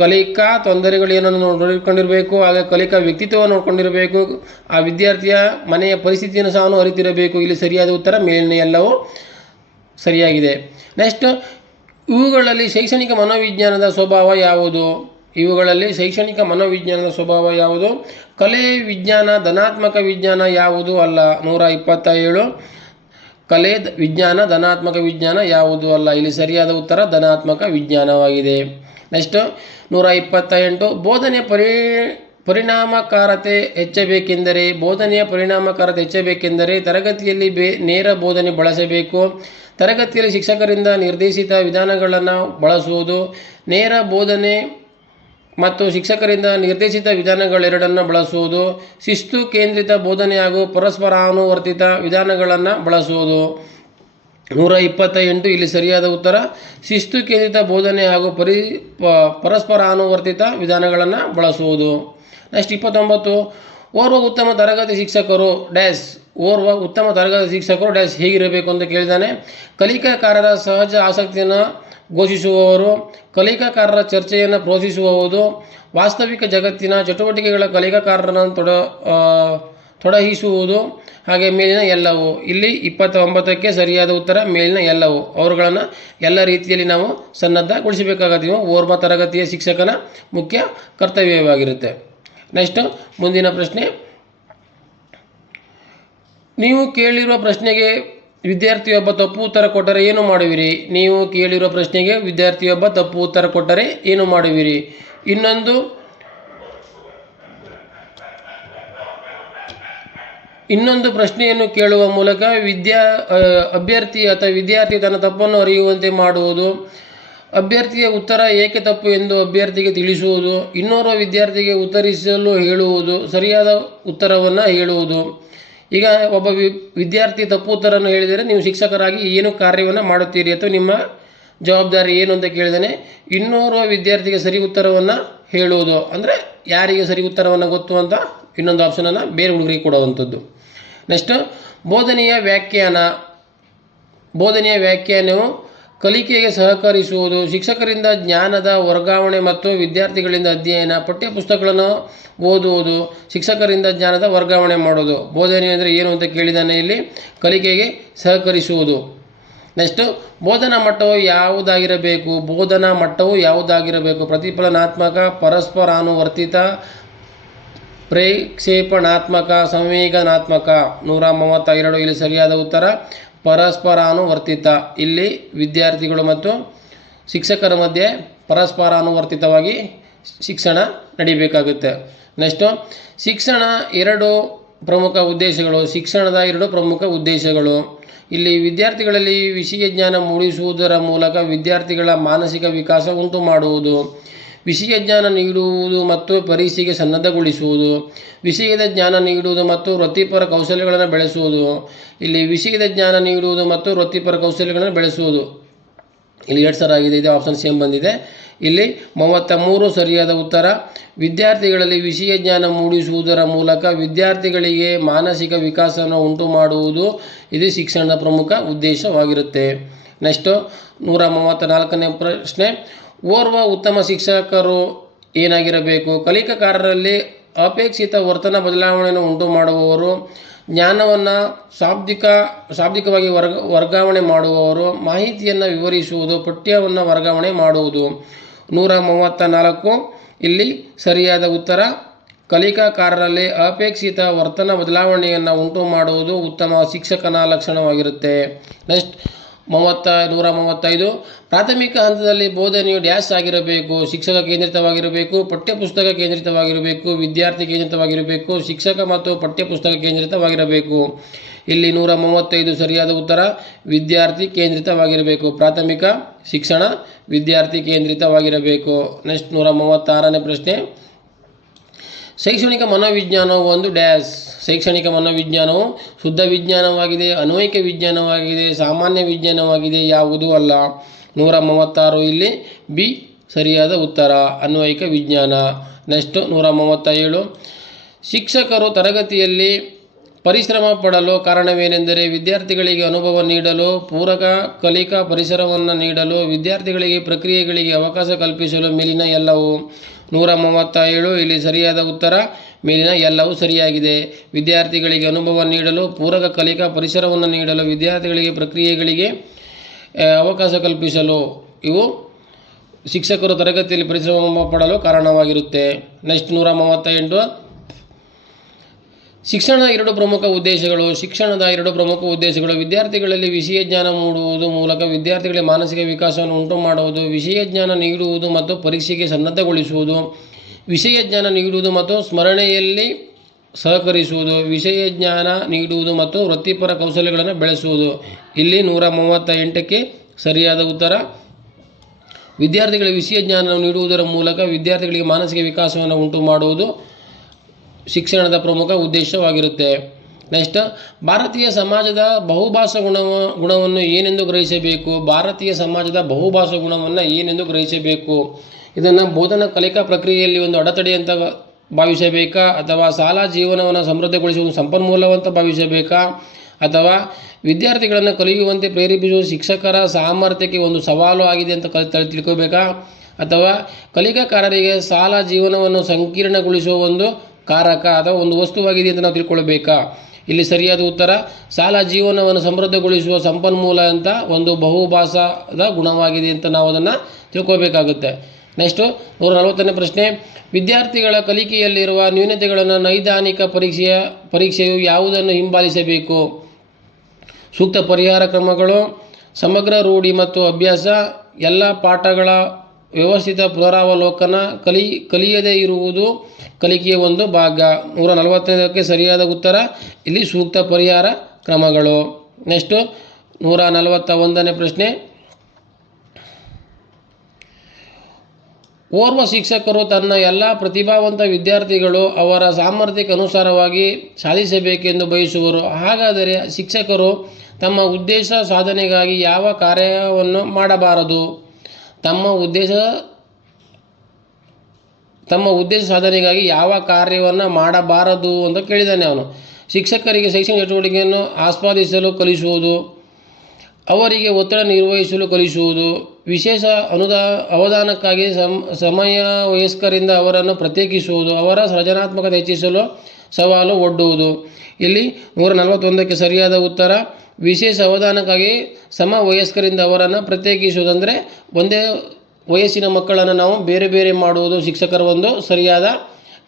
ಕಲಿಕಾ ತೊಂದರೆಗಳೇನನ್ನು ನೋಡಿಕೊಂಡಿರಬೇಕು, ಹಾಗೆ ಕಲಿಕಾ ವ್ಯಕ್ತಿತ್ವವನ್ನು ನೋಡ್ಕೊಂಡಿರಬೇಕು, ಆ ವಿದ್ಯಾರ್ಥಿಯ ಮನೆಯ ಪರಿಸ್ಥಿತಿಯನ್ನು ಸಹ ಅರಿತಿರಬೇಕು. ಇಲ್ಲಿ ಸರಿಯಾದ ಉತ್ತರ ಮೇಲಿನ ಎಲ್ಲವೂ ಸರಿಯಾಗಿದೆ. ನೆಕ್ಸ್ಟ್, ಇವುಗಳಲ್ಲಿ ಶೈಕ್ಷಣಿಕ ಮನೋವಿಜ್ಞಾನದ ಸ್ವಭಾವ ಯಾವುದು? ಕಲೆ ವಿಜ್ಞಾನ ಧನಾತ್ಮಕ ವಿಜ್ಞಾನ ಯಾವುದು ಅಲ್ಲ. 127 ಕಲೆ ವಿಜ್ಞಾನ ಧನಾತ್ಮಕ ವಿಜ್ಞಾನ ಯಾವುದು ಅಲ್ಲ. ಇಲ್ಲಿ ಸರಿಯಾದ ಉತ್ತರ ಧನಾತ್ಮಕ ವಿಜ್ಞಾನವಾಗಿದೆ. ನೆಕ್ಸ್ಟ್ 128 ಬೋಧನೆಯ ಪರಿಣಾಮಕಾರತೆ ಹೆಚ್ಚಬೇಕೆಂದರೆ ತರಗತಿಯಲ್ಲಿ ನೇರ ಬೋಧನೆ ಬಳಸಬೇಕು. ತರಗತಿಯಲ್ಲಿ ಶಿಕ್ಷಕರಿಂದ ನಿರ್ದೇಶಿತ ವಿಧಾನಗಳನ್ನು ಬಳಸುವುದು, ನೇರ ಬೋಧನೆ ಮತ್ತು ಶಿಕ್ಷಕರಿಂದ ನಿರ್ದೇಶಿತ ವಿಧಾನಗಳೆರಡನ್ನು ಬಳಸುವುದು, ಶಿಸ್ತು ಕೇಂದ್ರಿತ ಬೋಧನೆ ಹಾಗೂ ಪರಸ್ಪರಾನುವರ್ತಿತ ವಿಧಾನಗಳನ್ನು ಬಳಸುವುದು. 128 ಇಲ್ಲಿ ಸರಿಯಾದ ಉತ್ತರ, ಶಿಸ್ತು ಕೇಂದ್ರಿತ ಬೋಧನೆ ಹಾಗೂ ಪರಸ್ಪರಾನುವರ್ತಿತ ವಿಧಾನಗಳನ್ನು ಬಳಸುವುದು. ನೆಕ್ಸ್ಟ್ 29 ಓರ್ವ ಉತ್ತಮ ತರಗತಿ ಶಿಕ್ಷಕರು ಡ್ಯಾಶ್ ಹೇಗಿರಬೇಕು ಅಂತ ಕೇಳಿದ್ದಾನೆ. ಕಲಿಕಾಕಾರರ ಸಹಜ ಆಸಕ್ತಿಯನ್ನು ಘೋಷಿಸುವವರು, ಕಲಿಕಾಕಾರರ ಚರ್ಚೆಯನ್ನು ಪ್ರೋತ್ಸಾಹಿಸುವುದು, ವಾಸ್ತವಿಕ ಜಗತ್ತಿನ ಚಟುವಟಿಕೆಗಳ ಕಲಿಕಾಕಾರರನ್ನು ತೊಡಗಿಸುವುದು, ಹಾಗೆ ಮೇಲಿನ ಎಲ್ಲವೂ. ಇಲ್ಲಿ 29ಕ್ಕೆ ಸರಿಯಾದ ಉತ್ತರ ಮೇಲಿನ ಎಲ್ಲವೂ. ಅವರುಗಳನ್ನು ಎಲ್ಲ ರೀತಿಯಲ್ಲಿ ನಾವು ಸನ್ನದ್ಧಗೊಳಿಸಬೇಕಾಗುತ್ತೀವಿ. ಓರ್ವ ತರಗತಿಯ ಶಿಕ್ಷಕನ ಮುಖ್ಯ ಕರ್ತವ್ಯವಾಗಿರುತ್ತೆ. ನೆಕ್ಸ್ಟ್ ಮುಂದಿನ ಪ್ರಶ್ನೆ, ನೀವು ಕೇಳಿರುವ ಪ್ರಶ್ನೆಗೆ ವಿದ್ಯಾರ್ಥಿಯೊಬ್ಬ ತಪ್ಪು ಉತ್ತರ ಕೊಟ್ಟರೆ ಏನು ಮಾಡುವಿರಿ? ಇನ್ನೊಂದು ಪ್ರಶ್ನೆಯನ್ನು ಕೇಳುವ ಮೂಲಕ ಅಭ್ಯರ್ಥಿ ಅಥವಾ ವಿದ್ಯಾರ್ಥಿ ತನ್ನ ತಪ್ಪನ್ನು ಅರಿಯುವಂತೆ ಮಾಡುವುದು, ಅಭ್ಯರ್ಥಿಯ ಉತ್ತರ ಏಕೆ ತಪ್ಪು ಎಂದು ಅಭ್ಯರ್ಥಿಗೆ ತಿಳಿಸುವುದು, ಇನ್ನೋರ್ವ ವಿದ್ಯಾರ್ಥಿಗೆ ಉತ್ತರಿಸಲು ಹೇಳುವುದು, ಸರಿಯಾದ ಉತ್ತರವನ್ನು ಹೇಳುವುದು. ಈಗ ಒಬ್ಬ ವಿದ್ಯಾರ್ಥಿ ತಪ್ಪು ಉತ್ತರವನ್ನು ಹೇಳಿದರೆ ನೀವು ಶಿಕ್ಷಕರಾಗಿ ಏನು ಕಾರ್ಯವನ್ನು ಮಾಡುತ್ತೀರಿ ಅಥವಾ ನಿಮ್ಮ ಜವಾಬ್ದಾರಿ ಏನು ಅಂತ ಕೇಳಿದಾನೆ. ಇನ್ನೋರ್ವ ವಿದ್ಯಾರ್ಥಿಗೆ ಸರಿ ಉತ್ತರವನ್ನು ಹೇಳುವುದು ಅಂದರೆ ಯಾರಿಗೆ ಸರಿ ಉತ್ತರವನ್ನು ಗೊತ್ತು ಅಂತ ಇನ್ನೊಂದು ಆಪ್ಷನನ್ನು ಬೇರೆ ಹುಡುಗರಿಗೆ ಕೊಡುವಂಥದ್ದು. ನೆಕ್ಸ್ಟ್ ಬೋಧನೆಯ ವ್ಯಾಖ್ಯಾನವು ಕಲಿಕೆಗೆ ಸಹಕರಿಸುವುದು, ಶಿಕ್ಷಕರಿಂದ ಜ್ಞಾನದ ವರ್ಗಾವಣೆ ಮತ್ತು ವಿದ್ಯಾರ್ಥಿಗಳಿಂದ ಅಧ್ಯಯನ. ಪಠ್ಯಪುಸ್ತಕಗಳನ್ನು ಓದುವುದು, ಶಿಕ್ಷಕರಿಂದ ಜ್ಞಾನದ ವರ್ಗಾವಣೆ ಮಾಡೋದು. ಬೋಧನೆ ಅಂದರೆ ಏನು ಅಂತ ಕೇಳಿದಾನೆ ಇಲ್ಲಿ, ಕಲಿಕೆಗೆ ಸಹಕರಿಸುವುದು. ನೆಕ್ಸ್ಟ್ ಬೋಧನಾ ಮಟ್ಟವು ಯಾವುದಾಗಿರಬೇಕು? ಪ್ರತಿಫಲನಾತ್ಮಕ, ಪರಸ್ಪರಾನುವರ್ತಿತ, ಪ್ರೇಕ್ಷೇಪಣಾತ್ಮಕ, ಸಂವೇದನಾತ್ಮಕ. 132 ಇಲ್ಲಿ ಸರಿಯಾದ ಉತ್ತರ ಪರಸ್ಪರಾನುವರ್ತಿತ. ಇಲ್ಲಿ ವಿದ್ಯಾರ್ಥಿಗಳು ಮತ್ತು ಶಿಕ್ಷಕರ ಮಧ್ಯೆ ಪರಸ್ಪರಾನುವರ್ತಿತವಾಗಿ ಶಿಕ್ಷಣ ನಡಿಬೇಕಾಗುತ್ತೆ. ನೆಕ್ಸ್ಟು ಶಿಕ್ಷಣದ ಎರಡು ಪ್ರಮುಖ ಉದ್ದೇಶಗಳು. ಇಲ್ಲಿ ವಿದ್ಯಾರ್ಥಿಗಳಲ್ಲಿ ವಿಷಯ ಜ್ಞಾನ ಮೂಡಿಸುವುದರ ಮೂಲಕ ವಿದ್ಯಾರ್ಥಿಗಳ ಮಾನಸಿಕ ವಿಕಾಸ ಉಂಟು ಮಾಡುವುದು, ವಿಷಯ ಜ್ಞಾನ ನೀಡುವುದು ಮತ್ತು ಪರೀಕ್ಷೆಗೆ ಸನ್ನದ್ಧಗೊಳಿಸುವುದು, ವಿಷಯದ ಜ್ಞಾನ ನೀಡುವುದು ಮತ್ತು ವೃತ್ತಿಪರ ಕೌಶಲ್ಯಗಳನ್ನು ಬೆಳೆಸುವುದು. ಇಲ್ಲಿ ವಿಷಯದ ಜ್ಞಾನ ನೀಡುವುದು ಮತ್ತು ವೃತ್ತಿಪರ ಕೌಶಲ್ಯಗಳನ್ನು ಬೆಳೆಸುವುದು ಇಲ್ಲಿ 2 ಆಗಿದೆ, ಇದೆ ಆಪ್ಷನ್ ಸೇಮ್ ಬಂದಿದೆ. ಇಲ್ಲಿ 33 ಸರಿಯಾದ ಉತ್ತರ. ವಿದ್ಯಾರ್ಥಿಗಳಲ್ಲಿ ವಿಷಯ ಜ್ಞಾನ ಮೂಡಿಸುವುದರ ಮೂಲಕ ವಿದ್ಯಾರ್ಥಿಗಳಿಗೆ ಮಾನಸಿಕ ವಿಕಾಸವನ್ನು ಉಂಟು ಮಾಡುವುದು ಇದು ಶಿಕ್ಷಣದ ಪ್ರಮುಖ ಉದ್ದೇಶವಾಗಿರುತ್ತೆ. ನೆಕ್ಸ್ಟು 134ನೇ ಪ್ರಶ್ನೆ, ಓರ್ವ ಉತ್ತಮ ಶಿಕ್ಷಕರು ಏನಾಗಿರಬೇಕು? ಕಲಿಕಾಕಾರರಲ್ಲಿ ಅಪೇಕ್ಷಿತ ವರ್ತನ ಬದಲಾವಣೆಯನ್ನು ಉಂಟು ಮಾಡುವವರು, ಜ್ಞಾನವನ್ನು ಶಾಬ್ದಿಕವಾಗಿ ವರ್ಗಾವಣೆ ಮಾಡುವವರು, ಮಾಹಿತಿಯನ್ನು ವಿವರಿಸುವುದು, ಪಠ್ಯವನ್ನು ವರ್ಗಾವಣೆ ಮಾಡುವುದು. 134 ಇಲ್ಲಿ ಸರಿಯಾದ ಉತ್ತರ ಕಲಿಕಾಕಾರರಲ್ಲಿ ಅಪೇಕ್ಷಿತ ವರ್ತನ ಬದಲಾವಣೆಯನ್ನು ಉಂಟು ಮಾಡುವುದು ಉತ್ತಮ ಶಿಕ್ಷಕನ ಲಕ್ಷಣವಾಗಿರುತ್ತೆ. ನೆಕ್ಸ್ಟ್ 135 ಪ್ರಾಥಮಿಕ ಹಂತದಲ್ಲಿ ಬೋಧನೆಯು ಡ್ಯಾಶ್ ಆಗಿರಬೇಕು? ಶಿಕ್ಷಕ ಕೇಂದ್ರಿತವಾಗಿರಬೇಕು, ಪಠ್ಯಪುಸ್ತಕ ಕೇಂದ್ರಿತವಾಗಿರಬೇಕು, ವಿದ್ಯಾರ್ಥಿ ಕೇಂದ್ರಿತವಾಗಿರಬೇಕು, ಶಿಕ್ಷಕ ಮತ್ತು ಪಠ್ಯಪುಸ್ತಕ ಕೇಂದ್ರಿತವಾಗಿರಬೇಕು. ಇಲ್ಲಿ 135 ಸರಿಯಾದ ಉತ್ತರ ವಿದ್ಯಾರ್ಥಿ ಕೇಂದ್ರಿತವಾಗಿರಬೇಕು. ಪ್ರಾಥಮಿಕ ಶಿಕ್ಷಣ ವಿದ್ಯಾರ್ಥಿ ಕೇಂದ್ರಿತವಾಗಿರಬೇಕು. ನೆಕ್ಸ್ಟ್ 136ನೇ ಪ್ರಶ್ನೆ, ಶೈಕ್ಷಣಿಕ ಮನೋವಿಜ್ಞಾನವು ಒಂದು ಡ್ಯಾಶ್? ಶೈಕ್ಷಣಿಕ ಮನೋವಿಜ್ಞಾನವು ಶುದ್ಧ ವಿಜ್ಞಾನವಾಗಿದೆ, ಅನ್ವಯಿಕ ವಿಜ್ಞಾನವಾಗಿದೆ, ಸಾಮಾನ್ಯ ವಿಜ್ಞಾನವಾಗಿದೆ, ಯಾವುದೂ ಅಲ್ಲ. 136 ಇಲ್ಲಿ ಬಿ ಸರಿಯಾದ ಉತ್ತರ ಅನ್ವಯಿಕ ವಿಜ್ಞಾನ. ನೆಕ್ಸ್ಟ್ 137 ಶಿಕ್ಷಕರು ತರಗತಿಯಲ್ಲಿ ಪರಿಶ್ರಮ ಪಡಲು ಕಾರಣವೇನೆಂದರೆ ವಿದ್ಯಾರ್ಥಿಗಳಿಗೆ ಅನುಭವ ನೀಡಲು, ಪೂರಕ ಕಲಿಕಾ ಪರಿಸರವನ್ನು ನೀಡಲು, ವಿದ್ಯಾರ್ಥಿಗಳಿಗೆ ಪ್ರಕ್ರಿಯೆಗಳಿಗೆ ಅವಕಾಶ ಕಲ್ಪಿಸಲು. ಮೇಲಿನ ಎಲ್ಲವೂ. 137 ಇಲ್ಲಿ ಸರಿಯಾದ ಉತ್ತರ ಮೇಲಿನ ಎಲ್ಲವೂ ಸರಿಯಾಗಿದೆ. ವಿದ್ಯಾರ್ಥಿಗಳಿಗೆ ಅನುಭವ ನೀಡಲು, ಪೂರಕ ಕಲಿಕಾ ಪರಿಸರವನ್ನು ನೀಡಲು, ವಿದ್ಯಾರ್ಥಿಗಳಿಗೆ ಪ್ರಕ್ರಿಯೆಗಳಿಗೆ ಅವಕಾಶ ಕಲ್ಪಿಸಲು ಇವು ಶಿಕ್ಷಕರು ತರಗತಿಯಲ್ಲಿ ಪರಿಶ್ರಮ ಪಡಲು ಕಾರಣವಾಗಿರುತ್ತೆ. ನೆಕ್ಸ್ಟ್ 138 ಶಿಕ್ಷಣದ ಎರಡು ಪ್ರಮುಖ ಉದ್ದೇಶಗಳು. ವಿದ್ಯಾರ್ಥಿಗಳಲ್ಲಿ ವಿಷಯ ಜ್ಞಾನ ಮೂಡುವುದು ಮೂಲಕ ವಿದ್ಯಾರ್ಥಿಗಳಿಗೆ ಮಾನಸಿಕ ವಿಕಾಸವನ್ನು ಉಂಟು ಮಾಡುವುದು, ವಿಷಯ ಜ್ಞಾನ ನೀಡುವುದು ಮತ್ತು ಪರೀಕ್ಷೆಗೆ ಸನ್ನದ್ಧಗೊಳಿಸುವುದು, ವಿಷಯ ಜ್ಞಾನ ನೀಡುವುದು ಮತ್ತು ಸ್ಮರಣೆಯಲ್ಲಿ ಸಹಕರಿಸುವುದು, ವಿಷಯ ಜ್ಞಾನ ನೀಡುವುದು ಮತ್ತು ವೃತ್ತಿಪರ ಕೌಶಲ್ಯಗಳನ್ನು ಬೆಳೆಸುವುದು. ಇಲ್ಲಿ 138ಕ್ಕೆ ಸರಿಯಾದ ಉತ್ತರ ವಿದ್ಯಾರ್ಥಿಗಳಿಗೆ ವಿಷಯ ಜ್ಞಾನ ನೀಡುವುದರ ಮೂಲಕ ವಿದ್ಯಾರ್ಥಿಗಳಿಗೆ ಮಾನಸಿಕ ವಿಕಾಸವನ್ನು ಉಂಟು ಮಾಡುವುದು ಶಿಕ್ಷಣದ ಪ್ರಮುಖ ಉದ್ದೇಶವಾಗಿರುತ್ತೆ. ನೆಕ್ಸ್ಟ್ ಭಾರತೀಯ ಸಮಾಜದ ಬಹುಭಾಷಾ ಗುಣವನ್ನು ಏನೆಂದು ಗ್ರಹಿಸಬೇಕು? ಭಾರತೀಯ ಸಮಾಜದ ಬಹುಭಾಷಾ ಗುಣವನ್ನು ಏನೆಂದು ಗ್ರಹಿಸಬೇಕು? ಇದನ್ನು ಬೋಧನಾ ಕಲಿಕಾ ಪ್ರಕ್ರಿಯೆಯಲ್ಲಿ ಒಂದು ಅಡೆತಡೆ ಅಂತ ಭಾವಿಸಬೇಕಾ, ಅಥವಾ ಶಾಲಾ ಜೀವನವನ್ನು ಸಮೃದ್ಧಗೊಳಿಸುವ ಸಂಪನ್ಮೂಲವಂತ ಭಾವಿಸಬೇಕಾ, ಅಥವಾ ವಿದ್ಯಾರ್ಥಿಗಳನ್ನು ಕಲಿಯುವಂತೆ ಪ್ರೇರೇಪಿಸುವ ಶಿಕ್ಷಕರ ಸಾಮರ್ಥ್ಯಕ್ಕೆ ಒಂದು ಸವಾಲು ಆಗಿದೆ ಅಂತ ತಿಳ್ಕೋಬೇಕಾ, ಅಥವಾ ಕಲಿಕಾಕಾರರಿಗೆ ಶಾಲಾ ಜೀವನವನ್ನು ಸಂಕೀರ್ಣಗೊಳಿಸುವ ಒಂದು ಕಾರಕ ಅಥವಾ ಒಂದು ವಸ್ತುವಾಗಿದೆ ಅಂತ ನಾವು ತಿಳ್ಕೊಳ್ಬೇಕಾ? ಇಲ್ಲಿ ಸರಿಯಾದ ಉತ್ತರ ಶಾಲಾ ಜೀವನವನ್ನು ಸಮೃದ್ಧಗೊಳಿಸುವ ಸಂಪನ್ಮೂಲ ಅಂತ ಒಂದು ಬಹುಭಾಷಾದ ಗುಣವಾಗಿದೆ ಅಂತ ನಾವು ಅದನ್ನು ತಿಳ್ಕೋಬೇಕಾಗುತ್ತೆ. ನೆಕ್ಸ್ಟು 140ನೇ ಪ್ರಶ್ನೆ, ವಿದ್ಯಾರ್ಥಿಗಳ ಕಲಿಕೆಯಲ್ಲಿರುವ ನ್ಯೂನತೆಗಳನ್ನು ನೈದಾನಿಕ ಪರೀಕ್ಷೆಯು ಯಾವುದನ್ನು ಹಿಂಬಾಲಿಸಬೇಕು? ಸೂಕ್ತ ಪರಿಹಾರ ಕ್ರಮಗಳು, ಸಮಗ್ರ ರೂಢಿ ಮತ್ತು ಅಭ್ಯಾಸ, ಎಲ್ಲ ಪಾಠಗಳ ವ್ಯವಸ್ಥಿತ ಪುನರಾವಲೋಕನ, ಕಲಿಯದೇ ಇರುವುದು ಕಲಿಕೆಯ ಒಂದು ಭಾಗ. 145ಕ್ಕೆ ಸರಿಯಾದ ಉತ್ತರ ಇಲ್ಲಿ ಸೂಕ್ತ ಪರಿಹಾರ ಕ್ರಮಗಳು. ನೆಕ್ಸ್ಟು 141ನೇ ಪ್ರಶ್ನೆ, ಓರ್ವ ಶಿಕ್ಷಕರು ತನ್ನ ಎಲ್ಲ ಪ್ರತಿಭಾವಂತ ವಿದ್ಯಾರ್ಥಿಗಳು ಅವರ ಸಾಮರ್ಥ್ಯಕ್ಕೆ ಅನುಸಾರವಾಗಿ ಸಾಧಿಸಬೇಕೆಂದು ಬಯಸುವರು. ಹಾಗಾದರೆ ಶಿಕ್ಷಕರು ತಮ್ಮ ಉದ್ದೇಶ ಸಾಧನೆಗಾಗಿ ಯಾವ ಕಾರ್ಯವನ್ನು ಮಾಡಬಾರದು? ತಮ್ಮ ಉದ್ದೇಶ ಸಾಧನೆಗಾಗಿ ಯಾವ ಕಾರ್ಯವನ್ನು ಮಾಡಬಾರದು ಅಂತ ಕೇಳಿದ್ದಾನೆ ಅವನು. ಶಿಕ್ಷಕರಿಗೆ ಶೈಕ್ಷಣಿಕ ಚಟುವಟಿಕೆಯನ್ನು ಆಸ್ವಾದಿಸಲು ಕಲಿಸುವುದು, ಅವರಿಗೆ ಒತ್ತಡ ನಿರ್ವಹಿಸಲು ಕಲಿಸುವುದು, ವಿಶೇಷ ಅವಧಾನಕ್ಕಾಗಿ ಸಮಯ ವಯಸ್ಕರಿಂದ ಅವರನ್ನು ಪ್ರತ್ಯೇಕಿಸುವುದು, ಅವರ ಸೃಜನಾತ್ಮಕತೆ ಹೆಚ್ಚಿಸಲು ಸವಾಲು ಒಡ್ಡುವುದು. ಇಲ್ಲಿ 141ಕ್ಕೆ ಸರಿಯಾದ ಉತ್ತರ ವಿಶೇಷ ಅವಧಾನಕ್ಕಾಗಿ ವಯಸ್ಕರಿಂದ ಅವರನ್ನು ಪ್ರತ್ಯೇಕಿಸುವುದಂದರೆ ಒಂದೇ ವಯಸ್ಸಿನ ಮಕ್ಕಳನ್ನು ನಾವು ಬೇರೆ ಬೇರೆ ಮಾಡುವುದು ಶಿಕ್ಷಕರ ಒಂದು ಸರಿಯಾದ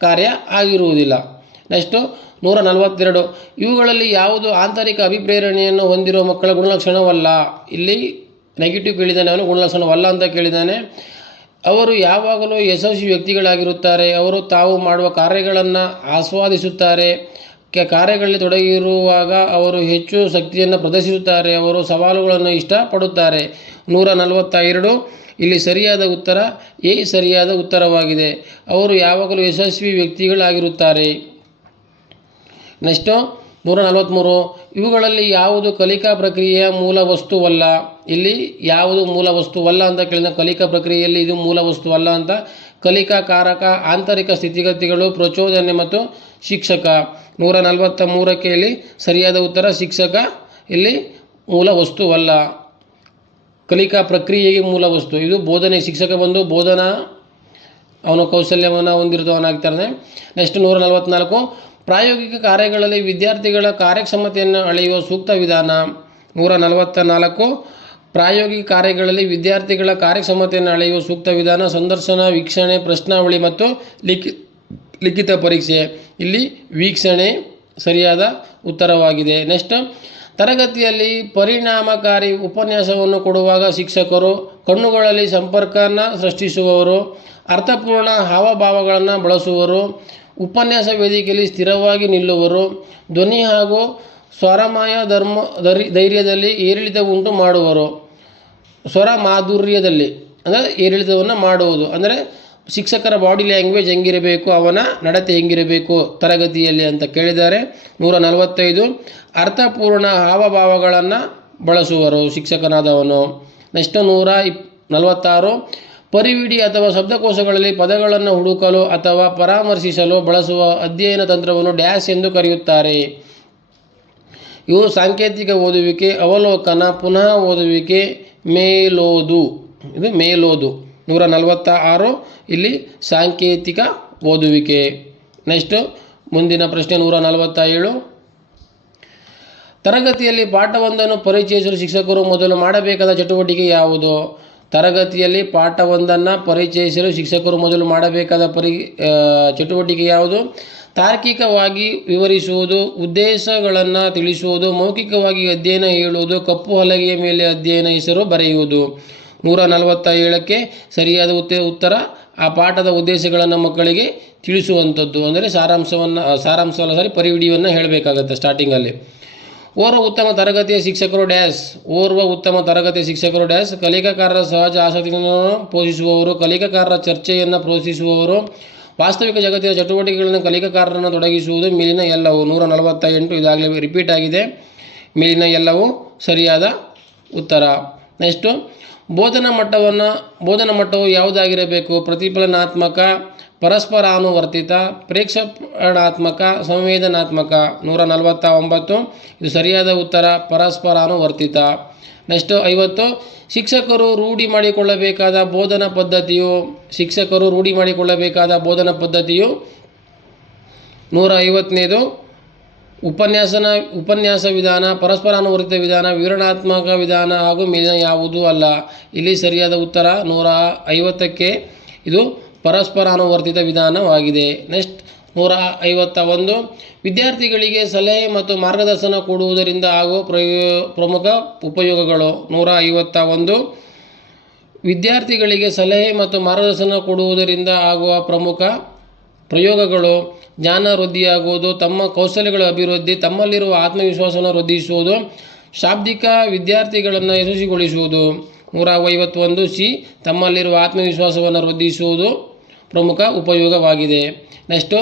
ಕಾರ್ಯ ಆಗಿರುವುದಿಲ್ಲ. ನೆಕ್ಸ್ಟು 142, ಇವುಗಳಲ್ಲಿ ಯಾವುದು ಆಂತರಿಕ ಅಭಿಪ್ರೇರಣೆಯನ್ನು ಹೊಂದಿರುವ ಮಕ್ಕಳ ಗುಣಲಕ್ಷಣವಲ್ಲ? ಇಲ್ಲಿ ನೆಗೆಟಿವ್ ಕೇಳಿದ್ದಾನೆ ಅವನು, ಗುಣಲಕ್ಷಣವಲ್ಲ ಅಂತ ಕೇಳಿದ್ದಾನೆ. ಅವರು ಯಾವಾಗಲೂ ಯಶಸ್ವಿ ವ್ಯಕ್ತಿಗಳಾಗಿರುತ್ತಾರೆ, ಅವರು ತಾವು ಮಾಡುವ ಕಾರ್ಯಗಳನ್ನು ಆಸ್ವಾದಿಸುತ್ತಾರೆ, ಕಾರ್ಯಗಳಲ್ಲಿ ತೊಡಗಿರುವಾಗ ಅವರು ಹೆಚ್ಚು ಶಕ್ತಿಯನ್ನು ಪ್ರದರ್ಶಿಸುತ್ತಾರೆ, ಅವರು ಸವಾಲುಗಳನ್ನು ಇಷ್ಟಪಡುತ್ತಾರೆ. 142, ಇಲ್ಲಿ ಸರಿಯಾದ ಉತ್ತರ ಎ ಸರಿಯಾದ ಉತ್ತರವಾಗಿದೆ. ಅವರು ಯಾವಾಗಲೂ ಯಶಸ್ವಿ ವ್ಯಕ್ತಿಗಳಾಗಿರುತ್ತಾರೆ. ನೆಕ್ಸ್ಟು 143, ಇವುಗಳಲ್ಲಿ ಯಾವುದು ಕಲಿಕಾ ಪ್ರಕ್ರಿಯೆಯ ಮೂಲ ವಸ್ತುವಲ್ಲ? ಇಲ್ಲಿ ಯಾವುದು ಮೂಲ ವಸ್ತುವಲ್ಲ ಅಂತ ಕೇಳಿದ, ಕಲಿಕಾ ಪ್ರಕ್ರಿಯೆಯಲ್ಲಿ ಇದು ಮೂಲ ವಸ್ತುವಲ್ಲ ಅಂತ. ಕಲಿಕಾ ಕಾರಕ, ಆಂತರಿಕ ಸ್ಥಿತಿಗತಿಗಳು, ಪ್ರಚೋದನೆ ಮತ್ತು ಶಿಕ್ಷಕ. 143ಕ್ಕೆ ಇಲ್ಲಿ ಸರಿಯಾದ ಉತ್ತರ ಶಿಕ್ಷಕ ಇಲ್ಲಿ ಮೂಲ ವಸ್ತುವಲ್ಲ, ಕಲಿಕಾ ಪ್ರಕ್ರಿಯೆಗೆ ಮೂಲ ವಸ್ತು. ಇದು ಬೋಧನೆ, ಶಿಕ್ಷಕ ಬಂದು ಬೋಧನಾ ಅವನು ಕೌಶಲ್ಯವನ್ನು ಹೊಂದಿರುವವನಾಗ್ತಾನೆ. ನೆಕ್ಸ್ಟ್ 144, ಪ್ರಾಯೋಗಿಕ ಕಾರ್ಯಗಳಲ್ಲಿ ವಿದ್ಯಾರ್ಥಿಗಳ ಕಾರ್ಯಕ್ಷಮತೆಯನ್ನು ಅಳೆಯುವ ಸೂಕ್ತ ವಿಧಾನ. 144, ಪ್ರಾಯೋಗಿಕ ಕಾರ್ಯಗಳಲ್ಲಿ ವಿದ್ಯಾರ್ಥಿಗಳ ಕಾರ್ಯಕ್ಷಮತೆಯನ್ನು ಅಳೆಯುವ ಸೂಕ್ತ ವಿಧಾನ ಸಂದರ್ಶನ, ವೀಕ್ಷಣೆ, ಪ್ರಶ್ನಾವಳಿ ಮತ್ತು ಲಿಖಿತ ಪರೀಕ್ಷೆ. ಇಲ್ಲಿ ವೀಕ್ಷಣೆ ಸರಿಯಾದ ಉತ್ತರವಾಗಿದೆ. ನೆಕ್ಸ್ಟ್, ತರಗತಿಯಲ್ಲಿ ಪರಿಣಾಮಕಾರಿ ಉಪನ್ಯಾಸವನ್ನು ಕೊಡುವಾಗ ಶಿಕ್ಷಕರು ಕಣ್ಣುಗಳಲ್ಲಿ ಸಂಪರ್ಕನ ಸೃಷ್ಟಿಸುವವರು, ಅರ್ಥಪೂರ್ಣ ಹಾವಭಾವಗಳನ್ನು ಬಳಸುವರು, ಉಪನ್ಯಾಸ ವೇದಿಕೆಯಲ್ಲಿ ಸ್ಥಿರವಾಗಿ ನಿಲ್ಲುವರು, ಧ್ವನಿ ಹಾಗೂ ಸ್ವರಮಯ ಧೈರ್ಯದಲ್ಲಿ ಏರಿಳಿತ ಉಂಟು ಮಾಡುವರು. ಸ್ವರ ಮಾಧುರ್ಯದಲ್ಲಿ ಅಂದರೆ ಏರಿಳಿತವನ್ನು ಮಾಡುವುದು ಅಂದರೆ ಶಿಕ್ಷಕರ ಬಾಡಿ ಲ್ಯಾಂಗ್ವೇಜ್ ಹೆಂಗಿರಬೇಕು, ಅವನ ನಡತೆ ಹೆಂಗಿರಬೇಕು ತರಗತಿಯಲ್ಲಿ ಅಂತ ಕೇಳಿದ್ದಾರೆ. 145, ಅರ್ಥಪೂರ್ಣ ಹಾವಭಾವಗಳನ್ನು ಬಳಸುವರು ಶಿಕ್ಷಕನಾದವನು. ನೆಕ್ಸ್ಟ್ 146, ಪರಿವಿಡಿ ಅಥವಾ ಶಬ್ದಕೋಶಗಳಲ್ಲಿ ಪದಗಳನ್ನು ಹುಡುಕಲು ಅಥವಾ ಪರಾಮರ್ಶಿಸಲು ಬಳಸುವ ಅಧ್ಯಯನ ತಂತ್ರವನ್ನು ಡ್ಯಾಶ್ ಎಂದು ಕರೆಯುತ್ತಾರೆ. ಇವು ಸಾಂಕೇತಿಕ ಓದುವಿಕೆ, ಅವಲೋಕನ, ಪುನಃ ಓದುವಿಕೆ, ಮೇಲೋದು. ಇದು ಮೇಲೋದು. 146 ಇಲ್ಲಿ ಸಾಂಕೇತಿಕ ಓದುವಿಕೆ. ನೆಕ್ಸ್ಟ್ ಮುಂದಿನ ಪ್ರಶ್ನೆ 147, ತರಗತಿಯಲ್ಲಿ ಪಾಠವೊಂದನ್ನು ಪರಿಚಯಿಸಲು ಶಿಕ್ಷಕರು ಮೊದಲು ಮಾಡಬೇಕಾದ ಚಟುವಟಿಕೆ ಯಾವುದು? ತರಗತಿಯಲ್ಲಿ ಪಾಠವೊಂದನ್ನು ಪರಿಚಯಿಸಲು ಶಿಕ್ಷಕರು ಮೊದಲು ಮಾಡಬೇಕಾದ ಚಟುವಟಿಕೆ ಯಾವುದು? ತಾರ್ಕಿಕವಾಗಿ ವಿವರಿಸುವುದು, ಉದ್ದೇಶಗಳನ್ನು ತಿಳಿಸುವುದು, ಮೌಖಿಕವಾಗಿ ಅಧ್ಯಯನ ಹೇಳುವುದು, ಕಪ್ಪು ಹಲಗೆಯ ಮೇಲೆ ಅಧ್ಯಯನ ಹೆಸರು ಬರೆಯುವುದು. 147ಕ್ಕೆ ಸರಿಯಾದ ಉತ್ತರ ಆ ಪಾಠದ ಉದ್ದೇಶಗಳನ್ನು ಮಕ್ಕಳಿಗೆ ತಿಳಿಸುವಂಥದ್ದು ಅಂದರೆ ಪರಿವಿಡಿಯನ್ನು ಹೇಳಬೇಕಾಗತ್ತೆ ಸ್ಟಾರ್ಟಿಂಗಲ್ಲಿ. ಓರ್ವ ಉತ್ತಮ ತರಗತಿಯ ಶಿಕ್ಷಕರು ಡ್ಯಾಶ್ ಕಲಿಕಾಕಾರರ ಸಹಜ ಆಸಕ್ತಿಯನ್ನು ಪೋಷಿಸುವವರು, ಕಲಿಕಾಕಾರರ ಚರ್ಚೆಯನ್ನು ಪ್ರೋತ್ಸಾಹಿಸುವವರು, ವಾಸ್ತವಿಕ ಜಗತ್ತಿನ ಚಟುವಟಿಕೆಗಳನ್ನು ಕಲಿಕಾಕಾರರನ್ನು ತೊಡಗಿಸುವುದು. ಮೇಲಿನ ಎಲ್ಲವೂ. 148 ಇದಾಗಲೇ ರಿಪೀಟ್ ಆಗಿದೆ. ಮೇಲಿನ ಎಲ್ಲವೂ ಸರಿಯಾದ ಉತ್ತರ. ನೆಕ್ಸ್ಟು ಬೋಧನಾ ಮಟ್ಟವು ಯಾವುದಾಗಿರಬೇಕು? ಪ್ರತಿಫಲನಾತ್ಮಕ, ಪರಸ್ಪರಾನುವರ್ತಿತ, ಪ್ರೇಕ್ಷಣಾತ್ಮಕ, ಸಂವೇದನಾತ್ಮಕ. 149 ಇದು ಸರಿಯಾದ ಉತ್ತರ ಪರಸ್ಪರಾನುವರ್ತಿತ. ನೆಕ್ಸ್ಟ್ 50, ಶಿಕ್ಷಕರು ರೂಢಿ ಮಾಡಿಕೊಳ್ಳಬೇಕಾದ ಬೋಧನಾ ಪದ್ಧತಿಯು 150ನೇದು ಉಪನ್ಯಾಸ ವಿಧಾನ, ಪರಸ್ಪರಾನುವರ್ತಿತ ವಿಧಾನ, ವಿವರಣಾತ್ಮಕ ವಿಧಾನ ಹಾಗೂ ಮೇಲಿನ ಯಾವುದೂ ಅಲ್ಲ. ಇಲ್ಲಿ ಸರಿಯಾದ ಉತ್ತರ 150ಕ್ಕೆ ಇದು ಪರಸ್ಪರಾನುವರ್ತಿತ ವಿಧಾನವಾಗಿದೆ. ನೆಕ್ಸ್ಟ್ 151, ವಿದ್ಯಾರ್ಥಿಗಳಿಗೆ ಸಲಹೆ ಮತ್ತು ಮಾರ್ಗದರ್ಶನ ಕೊಡುವುದರಿಂದ ಆಗುವ ಪ್ರಮುಖ ಉಪಯೋಗಗಳು. 151, ವಿದ್ಯಾರ್ಥಿಗಳಿಗೆ ಸಲಹೆ ಮತ್ತು ಮಾರ್ಗದರ್ಶನ ಕೊಡುವುದರಿಂದ ಆಗುವ ಪ್ರಮುಖ ಪ್ರಯೋಗಗಳು: ಜ್ಞಾನ ವೃದ್ಧಿಯಾಗುವುದು, ತಮ್ಮ ಕೌಶಲ್ಯಗಳ ಅಭಿವೃದ್ಧಿ, ತಮ್ಮಲ್ಲಿರುವ ಆತ್ಮವಿಶ್ವಾಸವನ್ನು ವೃದ್ಧಿಸುವುದು, ಶಾಬ್ದಿಕ ವಿದ್ಯಾರ್ಥಿಗಳನ್ನು ಯಶಸ್ವಿಗೊಳಿಸುವುದು. 151 ಸಿ ತಮ್ಮಲ್ಲಿರುವ ಆತ್ಮವಿಶ್ವಾಸವನ್ನು ವೃದ್ಧಿಸುವುದು ಪ್ರಮುಖ ಉಪಯೋಗವಾಗಿದೆ. ನೆಕ್ಸ್ಟು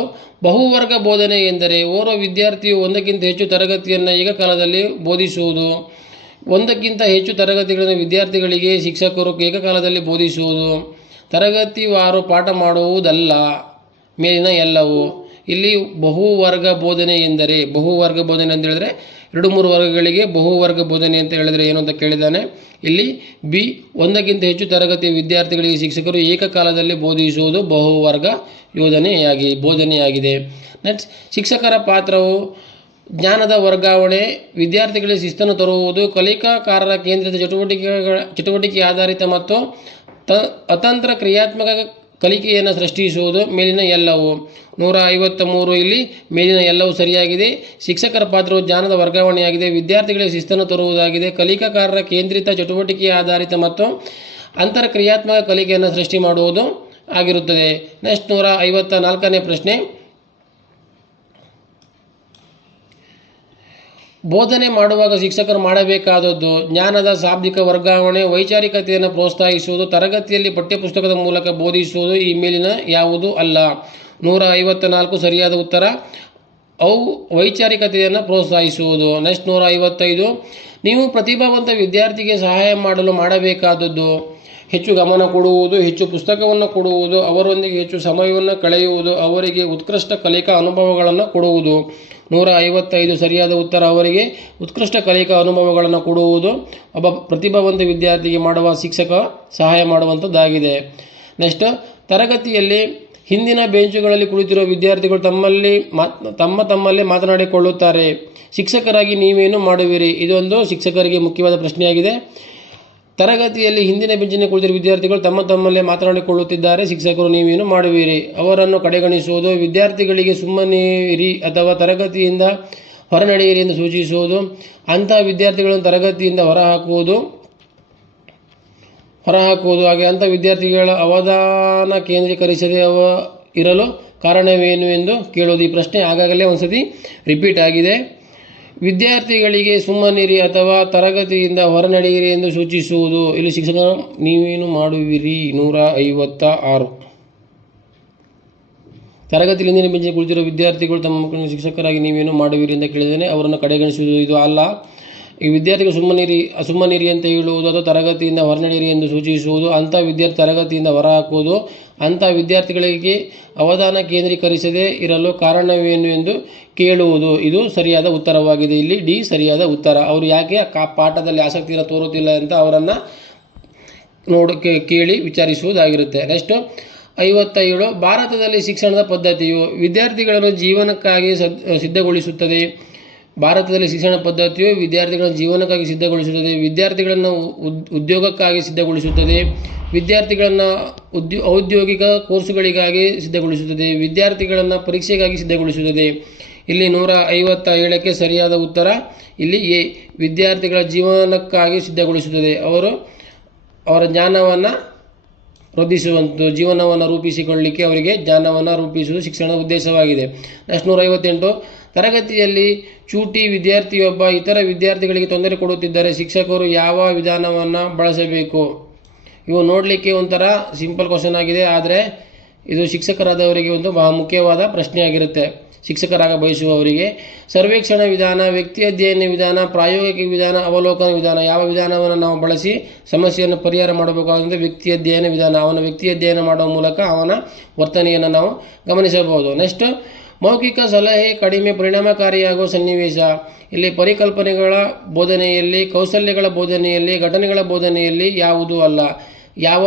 ಬಹುವರ್ಗ ಬೋಧನೆ ಎಂದರೆ ಓರ್ವ ವಿದ್ಯಾರ್ಥಿಯು ಒಂದಕ್ಕಿಂತ ಹೆಚ್ಚು ತರಗತಿಯನ್ನು ಏಕಕಾಲದಲ್ಲಿ ಬೋಧಿಸುವುದು. ಒಂದಕ್ಕಿಂತ ಹೆಚ್ಚು ತರಗತಿಗಳನ್ನು ವಿದ್ಯಾರ್ಥಿಗಳಿಗೆ ಶಿಕ್ಷಕರು ಏಕಕಾಲದಲ್ಲಿ ಬೋಧಿಸುವುದು. ತರಗತಿವಾರು ಪಾಠ ಮಾಡುವುದಲ್ಲ ಮೇಲಿನ ಎಲ್ಲವೂ. ಇಲ್ಲಿ ಬಹುವರ್ಗ ಬೋಧನೆ ಎಂದರೆ ಬಹುವರ್ಗ ಬೋಧನೆ ಅಂತ ಹೇಳಿದ್ರೆ 2-3 ವರ್ಗಗಳಿಗೆ ಬಹುವರ್ಗ ಬೋಧನೆ ಅಂತ ಹೇಳಿದ್ರೆ ಏನು ಅಂತ ಕೇಳಿದ್ದಾನೆ. ಇಲ್ಲಿ ಬಿ ಒಂದಕ್ಕಿಂತ ಹೆಚ್ಚು ತರಗತಿಯ ವಿದ್ಯಾರ್ಥಿಗಳಿಗೆ ಶಿಕ್ಷಕರು ಏಕಕಾಲದಲ್ಲಿ ಬೋಧಿಸುವುದು ಬಹುವರ್ಗ ಬೋಧನೆಯಾಗಿದೆ. ನೆಕ್ಸ್ಟ್ ಶಿಕ್ಷಕರ ಪಾತ್ರವು ಜ್ಞಾನದ ವರ್ಗಾವಣೆ, ವಿದ್ಯಾರ್ಥಿಗಳಿಗೆ ಶಿಸ್ತನ್ನು ತರುವುದು, ಕಲಿಕಾಕಾರರ ಕೇಂದ್ರಿತ ಚಟುವಟಿಕೆ ಆಧಾರಿತ ಮತ್ತು ಅತಂತ್ರ ಕ್ರಿಯಾತ್ಮಕ ಕಲಿಕೆಯನ್ನು ಸೃಷ್ಟಿಸುವುದು ಮೇಲಿನ ಎಲ್ಲವೂ. 153 ಇಲ್ಲಿ ಮೇಲಿನ ಎಲ್ಲವೂ ಸರಿಯಾಗಿದೆ. ಶಿಕ್ಷಕರ ಪಾತ್ರವು ಜ್ಞಾನದ ವರ್ಗಾವಣೆಯಾಗಿದೆ, ವಿದ್ಯಾರ್ಥಿಗಳಿಗೆ ಶಿಸ್ತನ್ನು ತರುವುದಾಗಿದೆ, ಕಲಿಕಾಕಾರರ ಕೇಂದ್ರಿತ ಚಟುವಟಿಕೆ ಆಧಾರಿತ ಮತ್ತು ಅಂತರ ಕ್ರಿಯಾತ್ಮಕ ಕಲಿಕೆಯನ್ನು ಸೃಷ್ಟಿ ಮಾಡುವುದು ಆಗಿರುತ್ತದೆ. ನೆಕ್ಸ್ಟ್ 154ನೇ ಪ್ರಶ್ನೆ, ಬೋಧನೆ ಮಾಡುವಾಗ ಶಿಕ್ಷಕರು ಮಾಡಬೇಕಾದದ್ದು ಜ್ಞಾನದ ಶಾಬ್ದಿಕ ವರ್ಗಾವಣೆ, ವೈಚಾರಿಕತೆಯನ್ನು ಪ್ರೋತ್ಸಾಹಿಸುವುದು, ತರಗತಿಯಲ್ಲಿ ಪಠ್ಯಪುಸ್ತಕದ ಮೂಲಕ ಬೋಧಿಸುವುದು ಈ ಮೇಲಿನ ಯಾವುದೂ ಅಲ್ಲ. 154 ಸರಿಯಾದ ಉತ್ತರ ಅವು ವೈಚಾರಿಕತೆಯನ್ನು ಪ್ರೋತ್ಸಾಹಿಸುವುದು. ನೆಕ್ಸ್ಟ್ 155, ನೀವು ಪ್ರತಿಭಾವಂತ ವಿದ್ಯಾರ್ಥಿಗೆ ಸಹಾಯ ಮಾಡಲು ಮಾಡಬೇಕಾದದ್ದು ಹೆಚ್ಚು ಗಮನ ಕೊಡುವುದು, ಹೆಚ್ಚು ಪುಸ್ತಕವನ್ನು ಕೊಡುವುದು, ಅವರೊಂದಿಗೆ ಹೆಚ್ಚು ಸಮಯವನ್ನು ಕಳೆಯುವುದು, ಅವರಿಗೆ ಉತ್ಕೃಷ್ಟ ಕಲಿಕಾ ಅನುಭವಗಳನ್ನು ಕೊಡುವುದು. 155 ಸರಿಯಾದ ಉತ್ತರ ಅವರಿಗೆ ಉತ್ಕೃಷ್ಟ ಕಲಿಕಾ ಅನುಭವಗಳನ್ನು ಕೊಡುವುದು ಒಬ್ಬ ಪ್ರತಿಭಾವಂತ ವಿದ್ಯಾರ್ಥಿಗೆ ಮಾಡುವ ಶಿಕ್ಷಕ ಸಹಾಯ ಮಾಡುವಂಥದ್ದಾಗಿದೆ. ನೆಕ್ಸ್ಟ್ ತರಗತಿಯಲ್ಲಿ ಹಿಂದಿನ ಬೆಂಚುಗಳಲ್ಲಿ ಕುಳಿತಿರುವ ವಿದ್ಯಾರ್ಥಿಗಳು ತಮ್ಮಲ್ಲೇ ಮಾತನಾಡಿಕೊಳ್ಳುತ್ತಾರೆ. ಶಿಕ್ಷಕರಾಗಿ ನೀವೇನು ಮಾಡುವಿರಿ? ಇದೊಂದು ಶಿಕ್ಷಕರಿಗೆ ಮುಖ್ಯವಾದ ಪ್ರಶ್ನೆಯಾಗಿದೆ. ತರಗತಿಯಲ್ಲಿ ಹಿಂದಿನ ಬೆಂಚಿನ ಕುಳಿತಿರುವ ವಿದ್ಯಾರ್ಥಿಗಳು ತಮ್ಮಲ್ಲೇ ಮಾತನಾಡಿಕೊಳ್ಳುತ್ತಿದ್ದಾರೆ. ಶಿಕ್ಷಕರು ನೀವೇನು ಮಾಡುವಿರಿ? ಅವರನ್ನು ಕಡೆಗಣಿಸುವುದು, ವಿದ್ಯಾರ್ಥಿಗಳಿಗೆ ಸುಮ್ಮನಿರಿ ಅಥವಾ ತರಗತಿಯಿಂದ ಹೊರನಡೆಯಿರಿ ಎಂದು ಸೂಚಿಸುವುದು, ಅಂತಹ ವಿದ್ಯಾರ್ಥಿಗಳನ್ನು ತರಗತಿಯಿಂದ ಹೊರಹಾಕುವುದು. ಹಾಗೆ ಅಂಥ ವಿದ್ಯಾರ್ಥಿಗಳ ಅವಧಾನ ಕೇಂದ್ರೀಕರಿಸದೆ ಇರಲು ಕಾರಣವೇನು ಎಂದು ಕೇಳುವುದು. ಈ ಪ್ರಶ್ನೆ ಆಗಾಗಲೇ ಒಂದ್ಸತಿ ರಿಪೀಟ್ ಆಗಿದೆ. ವಿದ್ಯಾರ್ಥಿಗಳಿಗೆ ಸುಮ್ಮನಿರಿ ಅಥವಾ ತರಗತಿಯಿಂದ ಹೊರನಡೆಯಿರಿ ಎಂದು ಸೂಚಿಸುವುದು. ಇಲ್ಲಿ ಶಿಕ್ಷಕ ನೀವೇನು ಮಾಡುವಿರಿ? 156 ತರಗತಿಯಲ್ಲಿ ಹಿಂದಿನ ಬೆಂಚಿನ ಕುಳಿತಿರುವ ವಿದ್ಯಾರ್ಥಿಗಳು ತಮ್ಮ ಮಕ್ಕಳನ್ನು ಶಿಕ್ಷಕರಾಗಿ ನೀವೇನು ಮಾಡುವಿರಿ ಅಂತ ಕೇಳಿದ್ದೇನೆ. ಅವರನ್ನು ಕಡೆಗಣಿಸುವುದು ಇದು ಅಲ್ಲ. ಈ ವಿದ್ಯಾರ್ಥಿಗಳು ಸುಮ್ಮನಿರಿ ಅಂತ ಹೇಳುವುದು ಅಥವಾ ತರಗತಿಯಿಂದ ಹೊರನಡೆಯಿರಿ ಎಂದು ಸೂಚಿಸುವುದು, ಅಂಥ ವಿದ್ಯಾರ್ಥಿ ತರಗತಿಯಿಂದ ಹೊರಹಾಕುವುದು, ಅಂಥ ವಿದ್ಯಾರ್ಥಿಗಳಿಗೆ ಅವಧಾನ ಕೇಂದ್ರೀಕರಿಸದೇ ಇರಲು ಕಾರಣವೇನು ಎಂದು ಕೇಳುವುದು. ಇದು ಸರಿಯಾದ ಉತ್ತರವಾಗಿದೆ. ಇಲ್ಲಿ ಡಿ ಸರಿಯಾದ ಉತ್ತರ. ಅವರು ಯಾಕೆ ಪಾಠದಲ್ಲಿ ಆಸಕ್ತಿಯನ್ನು ತೋರುತ್ತಿಲ್ಲ ಅಂತ ಅವರನ್ನು ಕೇಳಿ ವಿಚಾರಿಸುವುದಾಗಿರುತ್ತೆ. ನೆಕ್ಸ್ಟ್ 57 ಭಾರತದಲ್ಲಿ ಶಿಕ್ಷಣದ ಪದ್ಧತಿಯು ವಿದ್ಯಾರ್ಥಿಗಳನ್ನು ಜೀವನಕ್ಕಾಗಿ ಸಿದ್ಧಗೊಳಿಸುತ್ತದೆ. ಭಾರತದಲ್ಲಿ ಶಿಕ್ಷಣ ಪದ್ಧತಿಯು ವಿದ್ಯಾರ್ಥಿಗಳನ್ನು ಜೀವನಕ್ಕಾಗಿ ಸಿದ್ಧಗೊಳಿಸುತ್ತದೆ, ವಿದ್ಯಾರ್ಥಿಗಳನ್ನು ಉದ್ಯೋಗಕ್ಕಾಗಿ ಸಿದ್ಧಗೊಳಿಸುತ್ತದೆ, ವಿದ್ಯಾರ್ಥಿಗಳನ್ನು ಔದ್ಯೋಗಿಕ ಕೋರ್ಸುಗಳಿಗಾಗಿ ಸಿದ್ಧಗೊಳಿಸುತ್ತದೆ, ವಿದ್ಯಾರ್ಥಿಗಳನ್ನು ಪರೀಕ್ಷೆಗಾಗಿ ಸಿದ್ಧಗೊಳಿಸುತ್ತದೆ. ಇಲ್ಲಿ 157ಕ್ಕೆ ಸರಿಯಾದ ಉತ್ತರ ಇಲ್ಲಿ ಎ ವಿದ್ಯಾರ್ಥಿಗಳ ಜೀವನಕ್ಕಾಗಿ ಸಿದ್ಧಗೊಳಿಸುತ್ತದೆ. ಅವರ ಜ್ಞಾನವನ್ನು ವೃದ್ಧಿಸುವಂಥ ಜೀವನವನ್ನು ರೂಪಿಸಿಕೊಳ್ಳಲಿಕ್ಕೆ ಅವರಿಗೆ ಜ್ಞಾನವನ್ನು ರೂಪಿಸುವುದು ಶಿಕ್ಷಣದ ಉದ್ದೇಶವಾಗಿದೆ. ನೆಕ್ಸ್ಟ್ 158 ತರಗತಿಯಲ್ಲಿ ಚೂಟಿ ವಿದ್ಯಾರ್ಥಿಯೊಬ್ಬ ಇತರ ವಿದ್ಯಾರ್ಥಿಗಳಿಗೆ ತೊಂದರೆ ಕೊಡುತ್ತಿದ್ದರೆ ಶಿಕ್ಷಕರು ಯಾವ ವಿಧಾನವನ್ನು ಬಳಸಬೇಕು? ಇವು ನೋಡಲಿಕ್ಕೆ ಒಂಥರ ಸಿಂಪಲ್ ಕ್ವಶನ್ ಆಗಿದೆ, ಆದರೆ ಇದು ಶಿಕ್ಷಕರಾದವರಿಗೆ ಒಂದು ಬಹಳ ಮುಖ್ಯವಾದ ಪ್ರಶ್ನೆಯಾಗಿರುತ್ತೆ. ಶಿಕ್ಷಕರಾಗ ಬಯಸುವವರಿಗೆ ಸರ್ವೇಕ್ಷಣ ವಿಧಾನ, ವ್ಯಕ್ತಿ ಅಧ್ಯಯನ ವಿಧಾನ, ಪ್ರಾಯೋಗಿಕ ವಿಧಾನ, ಅವಲೋಕನ ವಿಧಾನ, ಯಾವ ವಿಧಾನವನ್ನು ನಾವು ಬಳಸಿ ಸಮಸ್ಯೆಯನ್ನು ಪರಿಹಾರ ಮಾಡಬೇಕಾದಂಥ ವ್ಯಕ್ತಿ ಅಧ್ಯಯನ ವಿಧಾನ. ಅವನ ವ್ಯಕ್ತಿ ಅಧ್ಯಯನ ಮಾಡುವ ಮೂಲಕ ಅವನ ವರ್ತನೆಯನ್ನು ನಾವು ಗಮನಿಸಬಹುದು. ನೆಕ್ಸ್ಟ್ ಮೌಖಿಕ ಸಲಹೆ ಕಡಿಮೆ ಪರಿಣಾಮಕಾರಿಯಾಗುವ ಸನ್ನಿವೇಶ. ಇಲ್ಲಿ ಪರಿಕಲ್ಪನೆಗಳ ಬೋಧನೆಯಲ್ಲಿ, ಕೌಶಲ್ಯಗಳ ಬೋಧನೆಯಲ್ಲಿ, ಘಟನೆಗಳ ಬೋಧನೆಯಲ್ಲಿ ಯಾವುದೂ ಅಲ್ಲ. ಯಾವ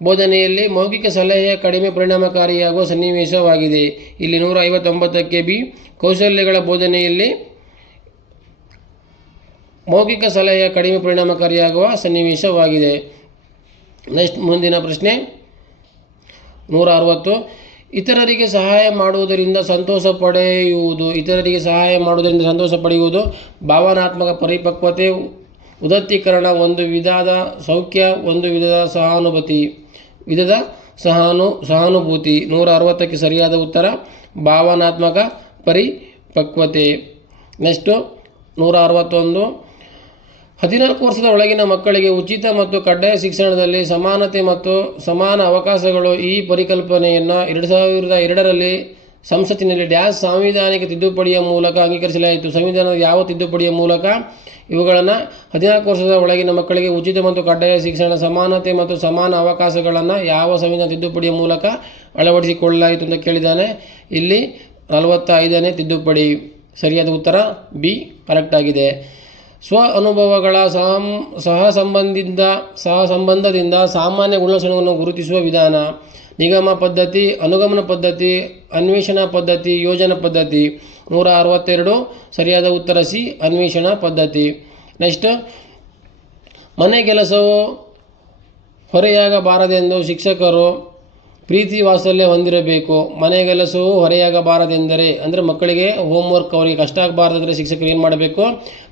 ಬೋಧನೆಯಲ್ಲಿ ಮೌಖಿಕ ಸಲಹೆಯ ಕಡಿಮೆ ಪರಿಣಾಮಕಾರಿಯಾಗುವ ಸನ್ನಿವೇಶವಾಗಿದೆ? ಇಲ್ಲಿ 159ಕ್ಕೆ ಬಿ ಕೌಶಲ್ಯಗಳ ಬೋಧನೆಯಲ್ಲಿ ಮೌಖಿಕ ಸಲಹೆಯ ಕಡಿಮೆ ಪರಿಣಾಮಕಾರಿಯಾಗುವ ಸನ್ನಿವೇಶವಾಗಿದೆ. ನೆಕ್ಸ್ಟ್ ಮುಂದಿನ ಪ್ರಶ್ನೆ 160 ಇತರರಿಗೆ ಸಹಾಯ ಮಾಡುವುದರಿಂದ ಸಂತೋಷ ಪಡೆಯುವುದು ಭಾವನಾತ್ಮಕ ಪರಿಪಕ್ವತೆ, ಉದಾತ್ತೀಕರಣ, ಒಂದು ವಿಧದ ಸೌಖ್ಯ, ಒಂದು ವಿಧದ ಸಹಾನುಭೂತಿ. 160ಕ್ಕೆ ಸರಿಯಾದ ಉತ್ತರ ಭಾವನಾತ್ಮಕ ಪರಿಪಕ್ವತೆ. ನೆಕ್ಸ್ಟು 161 14 ವರ್ಷದ ಒಳಗಿನ ಮಕ್ಕಳಿಗೆ ಉಚಿತ ಮತ್ತು ಕಡ್ಡಾಯ ಶಿಕ್ಷಣದಲ್ಲಿ ಸಮಾನತೆ ಮತ್ತು ಸಮಾನ ಅವಕಾಶಗಳು ಈ ಪರಿಕಲ್ಪನೆಯನ್ನು 2002ರಲ್ಲಿ ಸಂಸತ್ತಿನಲ್ಲಿ ಸಾಂವಿಧಾನಿಕ ತಿದ್ದುಪಡಿಯ ಮೂಲಕ ಅಂಗೀಕರಿಸಲಾಯಿತು. ಸಂವಿಧಾನದ ಯಾವ ತಿದ್ದುಪಡಿಯ ಮೂಲಕ? ಇವುಗಳನ್ನು 14 ವರ್ಷದ ಒಳಗಿನ ಮಕ್ಕಳಿಗೆ ಉಚಿತ ಮತ್ತು ಕಡ್ಡಾಯ ಶಿಕ್ಷಣ, ಸಮಾನತೆ ಮತ್ತು ಸಮಾನ ಅವಕಾಶಗಳನ್ನು ಯಾವ ಸಂವಿಧಾನ ತಿದ್ದುಪಡಿಯ ಮೂಲಕ ಅಳವಡಿಸಿಕೊಳ್ಳಲಾಯಿತು ಅಂತ ಕೇಳಿದ್ದಾನೆ. ಇಲ್ಲಿ 45ನೇ ತಿದ್ದುಪಡಿ. ಸರಿಯಾದ ಉತ್ತರ ಬಿ ಕರೆಕ್ಟ್ ಆಗಿದೆ. ಸ್ವ ಅನುಭವಗಳ ಸಹಸಂಬಂಧದಿಂದ ಸಾಮಾನ್ಯ ಗುಣಲಕ್ಷಣಗಳನ್ನು ಗುರುತಿಸುವ ವಿಧಾನ: ನಿಗಮ ಪದ್ಧತಿ, ಅನುಗಮನ ಪದ್ಧತಿ, ಅನ್ವೇಷಣಾ ಪದ್ಧತಿ, ಯೋಜನಾ ಪದ್ಧತಿ. 162 ಸರಿಯಾದ ಉತ್ತರ ಸಿ ಅನ್ವೇಷಣಾ ಪದ್ಧತಿ. ನೆಕ್ಸ್ಟ್, ಮನೆಗೆಲಸವು ಹೊರೆಯಾಗಬಾರದೆಂದು ಶಿಕ್ಷಕರು ಪ್ರೀತಿ ವಾತ್ಸಲ್ಯ ಹೊಂದಿರಬೇಕು. ಮನೆಗೆಲಸವು ಹೊರೆಯಾಗಬಾರದೆಂದರೆ ಅಂದರೆ ಮಕ್ಕಳಿಗೆ ಹೋಮ್ವರ್ಕ್ ಅವರಿಗೆ ಕಷ್ಟ ಆಗಬಾರ್ದಂದರೆ ಶಿಕ್ಷಕರು ಏನು ಮಾಡಬೇಕು?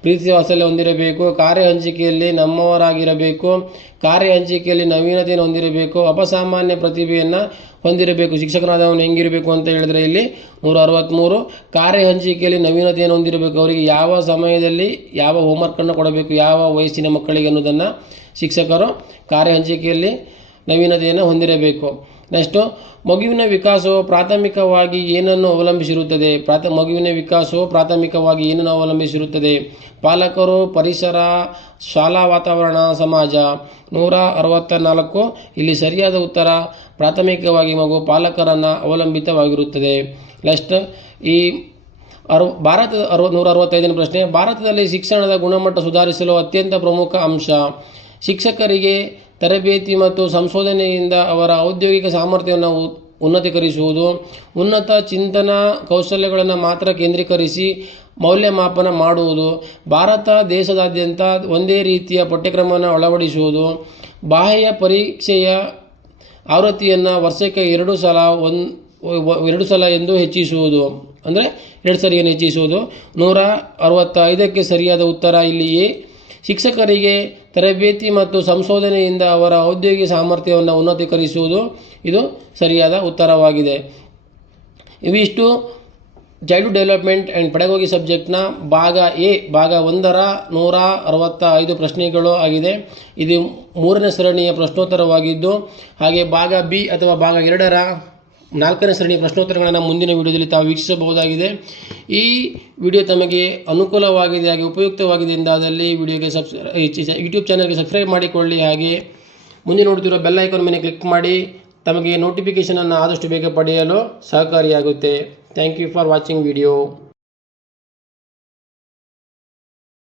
ಪ್ರೀತಿ ವಾತ್ಸಲ್ಯ ಹೊಂದಿರಬೇಕು. ಕಾರ್ಯ ಹಂಚಿಕೆಯಲ್ಲಿ ನಮ್ಮವರಾಗಿರಬೇಕು. ಕಾರ್ಯ ಹಂಚಿಕೆಯಲ್ಲಿ ನವೀನತೆಯನ್ನು ಹೊಂದಿರಬೇಕು. ಅಪಸಾಮಾನ್ಯ ಪ್ರತಿಭೆಯನ್ನು ಹೊಂದಿರಬೇಕು. ಶಿಕ್ಷಕನಾದವನು ಹೆಂಗಿರಬೇಕು ಅಂತ ಹೇಳಿದ್ರೆ ಇಲ್ಲಿ 163 ಕಾರ್ಯ ಹಂಚಿಕೆಯಲ್ಲಿ ನವೀನತೆಯನ್ನು ಹೊಂದಿರಬೇಕು. ಅವರಿಗೆ ಯಾವ ಸಮಯದಲ್ಲಿ ಯಾವ ಹೋಮ್ವರ್ಕನ್ನು ಕೊಡಬೇಕು, ಯಾವ ವಯಸ್ಸಿನ ಮಕ್ಕಳಿಗೆ ಅನ್ನೋದನ್ನು ಶಿಕ್ಷಕರು ಕಾರ್ಯ ಹಂಚಿಕೆಯಲ್ಲಿ ನವೀನತೆಯನ್ನು ಹೊಂದಿರಬೇಕು. ನೆಕ್ಸ್ಟು, ಮಗುವಿನ ವಿಕಾಸವು ಪ್ರಾಥಮಿಕವಾಗಿ ಏನನ್ನು ಅವಲಂಬಿಸಿರುತ್ತದೆ? ಮಗುವಿನ ವಿಕಾಸವು ಪ್ರಾಥಮಿಕವಾಗಿ ಏನನ್ನು ಅವಲಂಬಿಸಿರುತ್ತದೆ? ಪಾಲಕರು, ಪರಿಸರ, ಶಾಲಾ ವಾತಾವರಣ, ಸಮಾಜ. 164 ಇಲ್ಲಿ ಸರಿಯಾದ ಉತ್ತರ ಪ್ರಾಥಮಿಕವಾಗಿ ಮಗು ಪಾಲಕರನ್ನು ಅವಲಂಬಿತವಾಗಿರುತ್ತದೆ. ನೆಕ್ಸ್ಟ್, ಈ 165ನೇ ಪ್ರಶ್ನೆ, ಭಾರತದಲ್ಲಿ ಶಿಕ್ಷಣದ ಗುಣಮಟ್ಟ ಸುಧಾರಿಸಲು ಅತ್ಯಂತ ಪ್ರಮುಖ ಅಂಶ: ಶಿಕ್ಷಕರಿಗೆ ತರಬೇತಿ ಮತ್ತು ಸಂಶೋಧನೆಯಿಂದ ಅವರ ಔದ್ಯೋಗಿಕ ಸಾಮರ್ಥ್ಯವನ್ನು ಉನ್ನತೀಕರಿಸುವುದು. ಉನ್ನತ ಚಿಂತನಾ ಕೌಶಲ್ಯಗಳನ್ನು ಮಾತ್ರ ಕೇಂದ್ರೀಕರಿಸಿ ಮೌಲ್ಯಮಾಪನ ಮಾಡುವುದು. ಭಾರತ ದೇಶದಾದ್ಯಂತ ಒಂದೇ ರೀತಿಯ ಪಠ್ಯಕ್ರಮವನ್ನು ಅಳವಡಿಸುವುದು. ಬಾಹ್ಯ ಪರೀಕ್ಷೆಯ ಆವೃತ್ತಿಯನ್ನು ವರ್ಷಕ್ಕೆ 2 ಸಲ ಎಂದು ಹೆಚ್ಚಿಸುವುದು. ಅಂದರೆ 2 ಸರಿಯನ್ನು ಹೆಚ್ಚಿಸುವುದು. 165ಕ್ಕೆ ಸರಿಯಾದ ಉತ್ತರ ಇಲ್ಲಿ ಎ. ಶಿಕ್ಷಕರಿಗೆ ತರಬೇತಿ ಮತ್ತು ಸಂಶೋಧನೆಯಿಂದ ಅವರ ಔದ್ಯೋಗಿಕ ಸಾಮರ್ಥ್ಯವನ್ನು ಉನ್ನತೀಕರಿಸುವುದು. ಇದು ಸರಿಯಾದ ಉತ್ತರವಾಗಿದೆ. ಇವಿಷ್ಟು ಚೈಲ್ಡ್ಹುಡ್ ಡೆವಲಪ್ಮೆಂಟ್ ಆ್ಯಂಡ್ ಪೆಡಗೋಗಿ ಸಬ್ಜೆಕ್ಟ್ನ ಭಾಗ ಎ, ಭಾಗ 1ರ 165 ಪ್ರಶ್ನೆಗಳು ಆಗಿದೆ. ಇದು 3ನೇ ಸರಣಿಯ ಪ್ರಶ್ನೋತ್ತರವಾಗಿದ್ದು, ಹಾಗೆ ಭಾಗ ಬಿ ಅಥವಾ ಭಾಗ 2ರ 4ನೇ ಸರಣಿಯ ಪ್ರಶ್ನೋತ್ತರಗಳನ್ನು ಮುಂದಿನ ವಿಡಿಯೋದಲ್ಲಿ ತಾವು ವೀಕ್ಷಿಸಬಹುದಾಗಿದೆ. ಈ ವಿಡಿಯೋ ತಮಗೆ ಅನುಕೂಲವಾಗಿದೆ ಹಾಗೆ ಉಪಯುಕ್ತವಾಗಿದೆ ಎಂದಾದಲ್ಲಿ ವಿಡಿಯೋಗೆ ಯೂಟ್ಯೂಬ್ ಚಾನಲ್ಗೆ ಸಬ್ಸ್ಕ್ರೈಬ್ ಮಾಡಿಕೊಳ್ಳಿ. ಹಾಗೆ ಮುಂದೆ ನೋಡ್ತಿರೋ ಬೆಲ್ ಐಕಾನ್ ಮೇಲೆ ಕ್ಲಿಕ್ ಮಾಡಿ ತಮಗೆ ನೋಟಿಫಿಕೇಷನನ್ನು ಆದಷ್ಟು ಬೇಗ ಪಡೆಯಲು ಸಹಕಾರಿಯಾಗುತ್ತೆ. Thank you for watching video.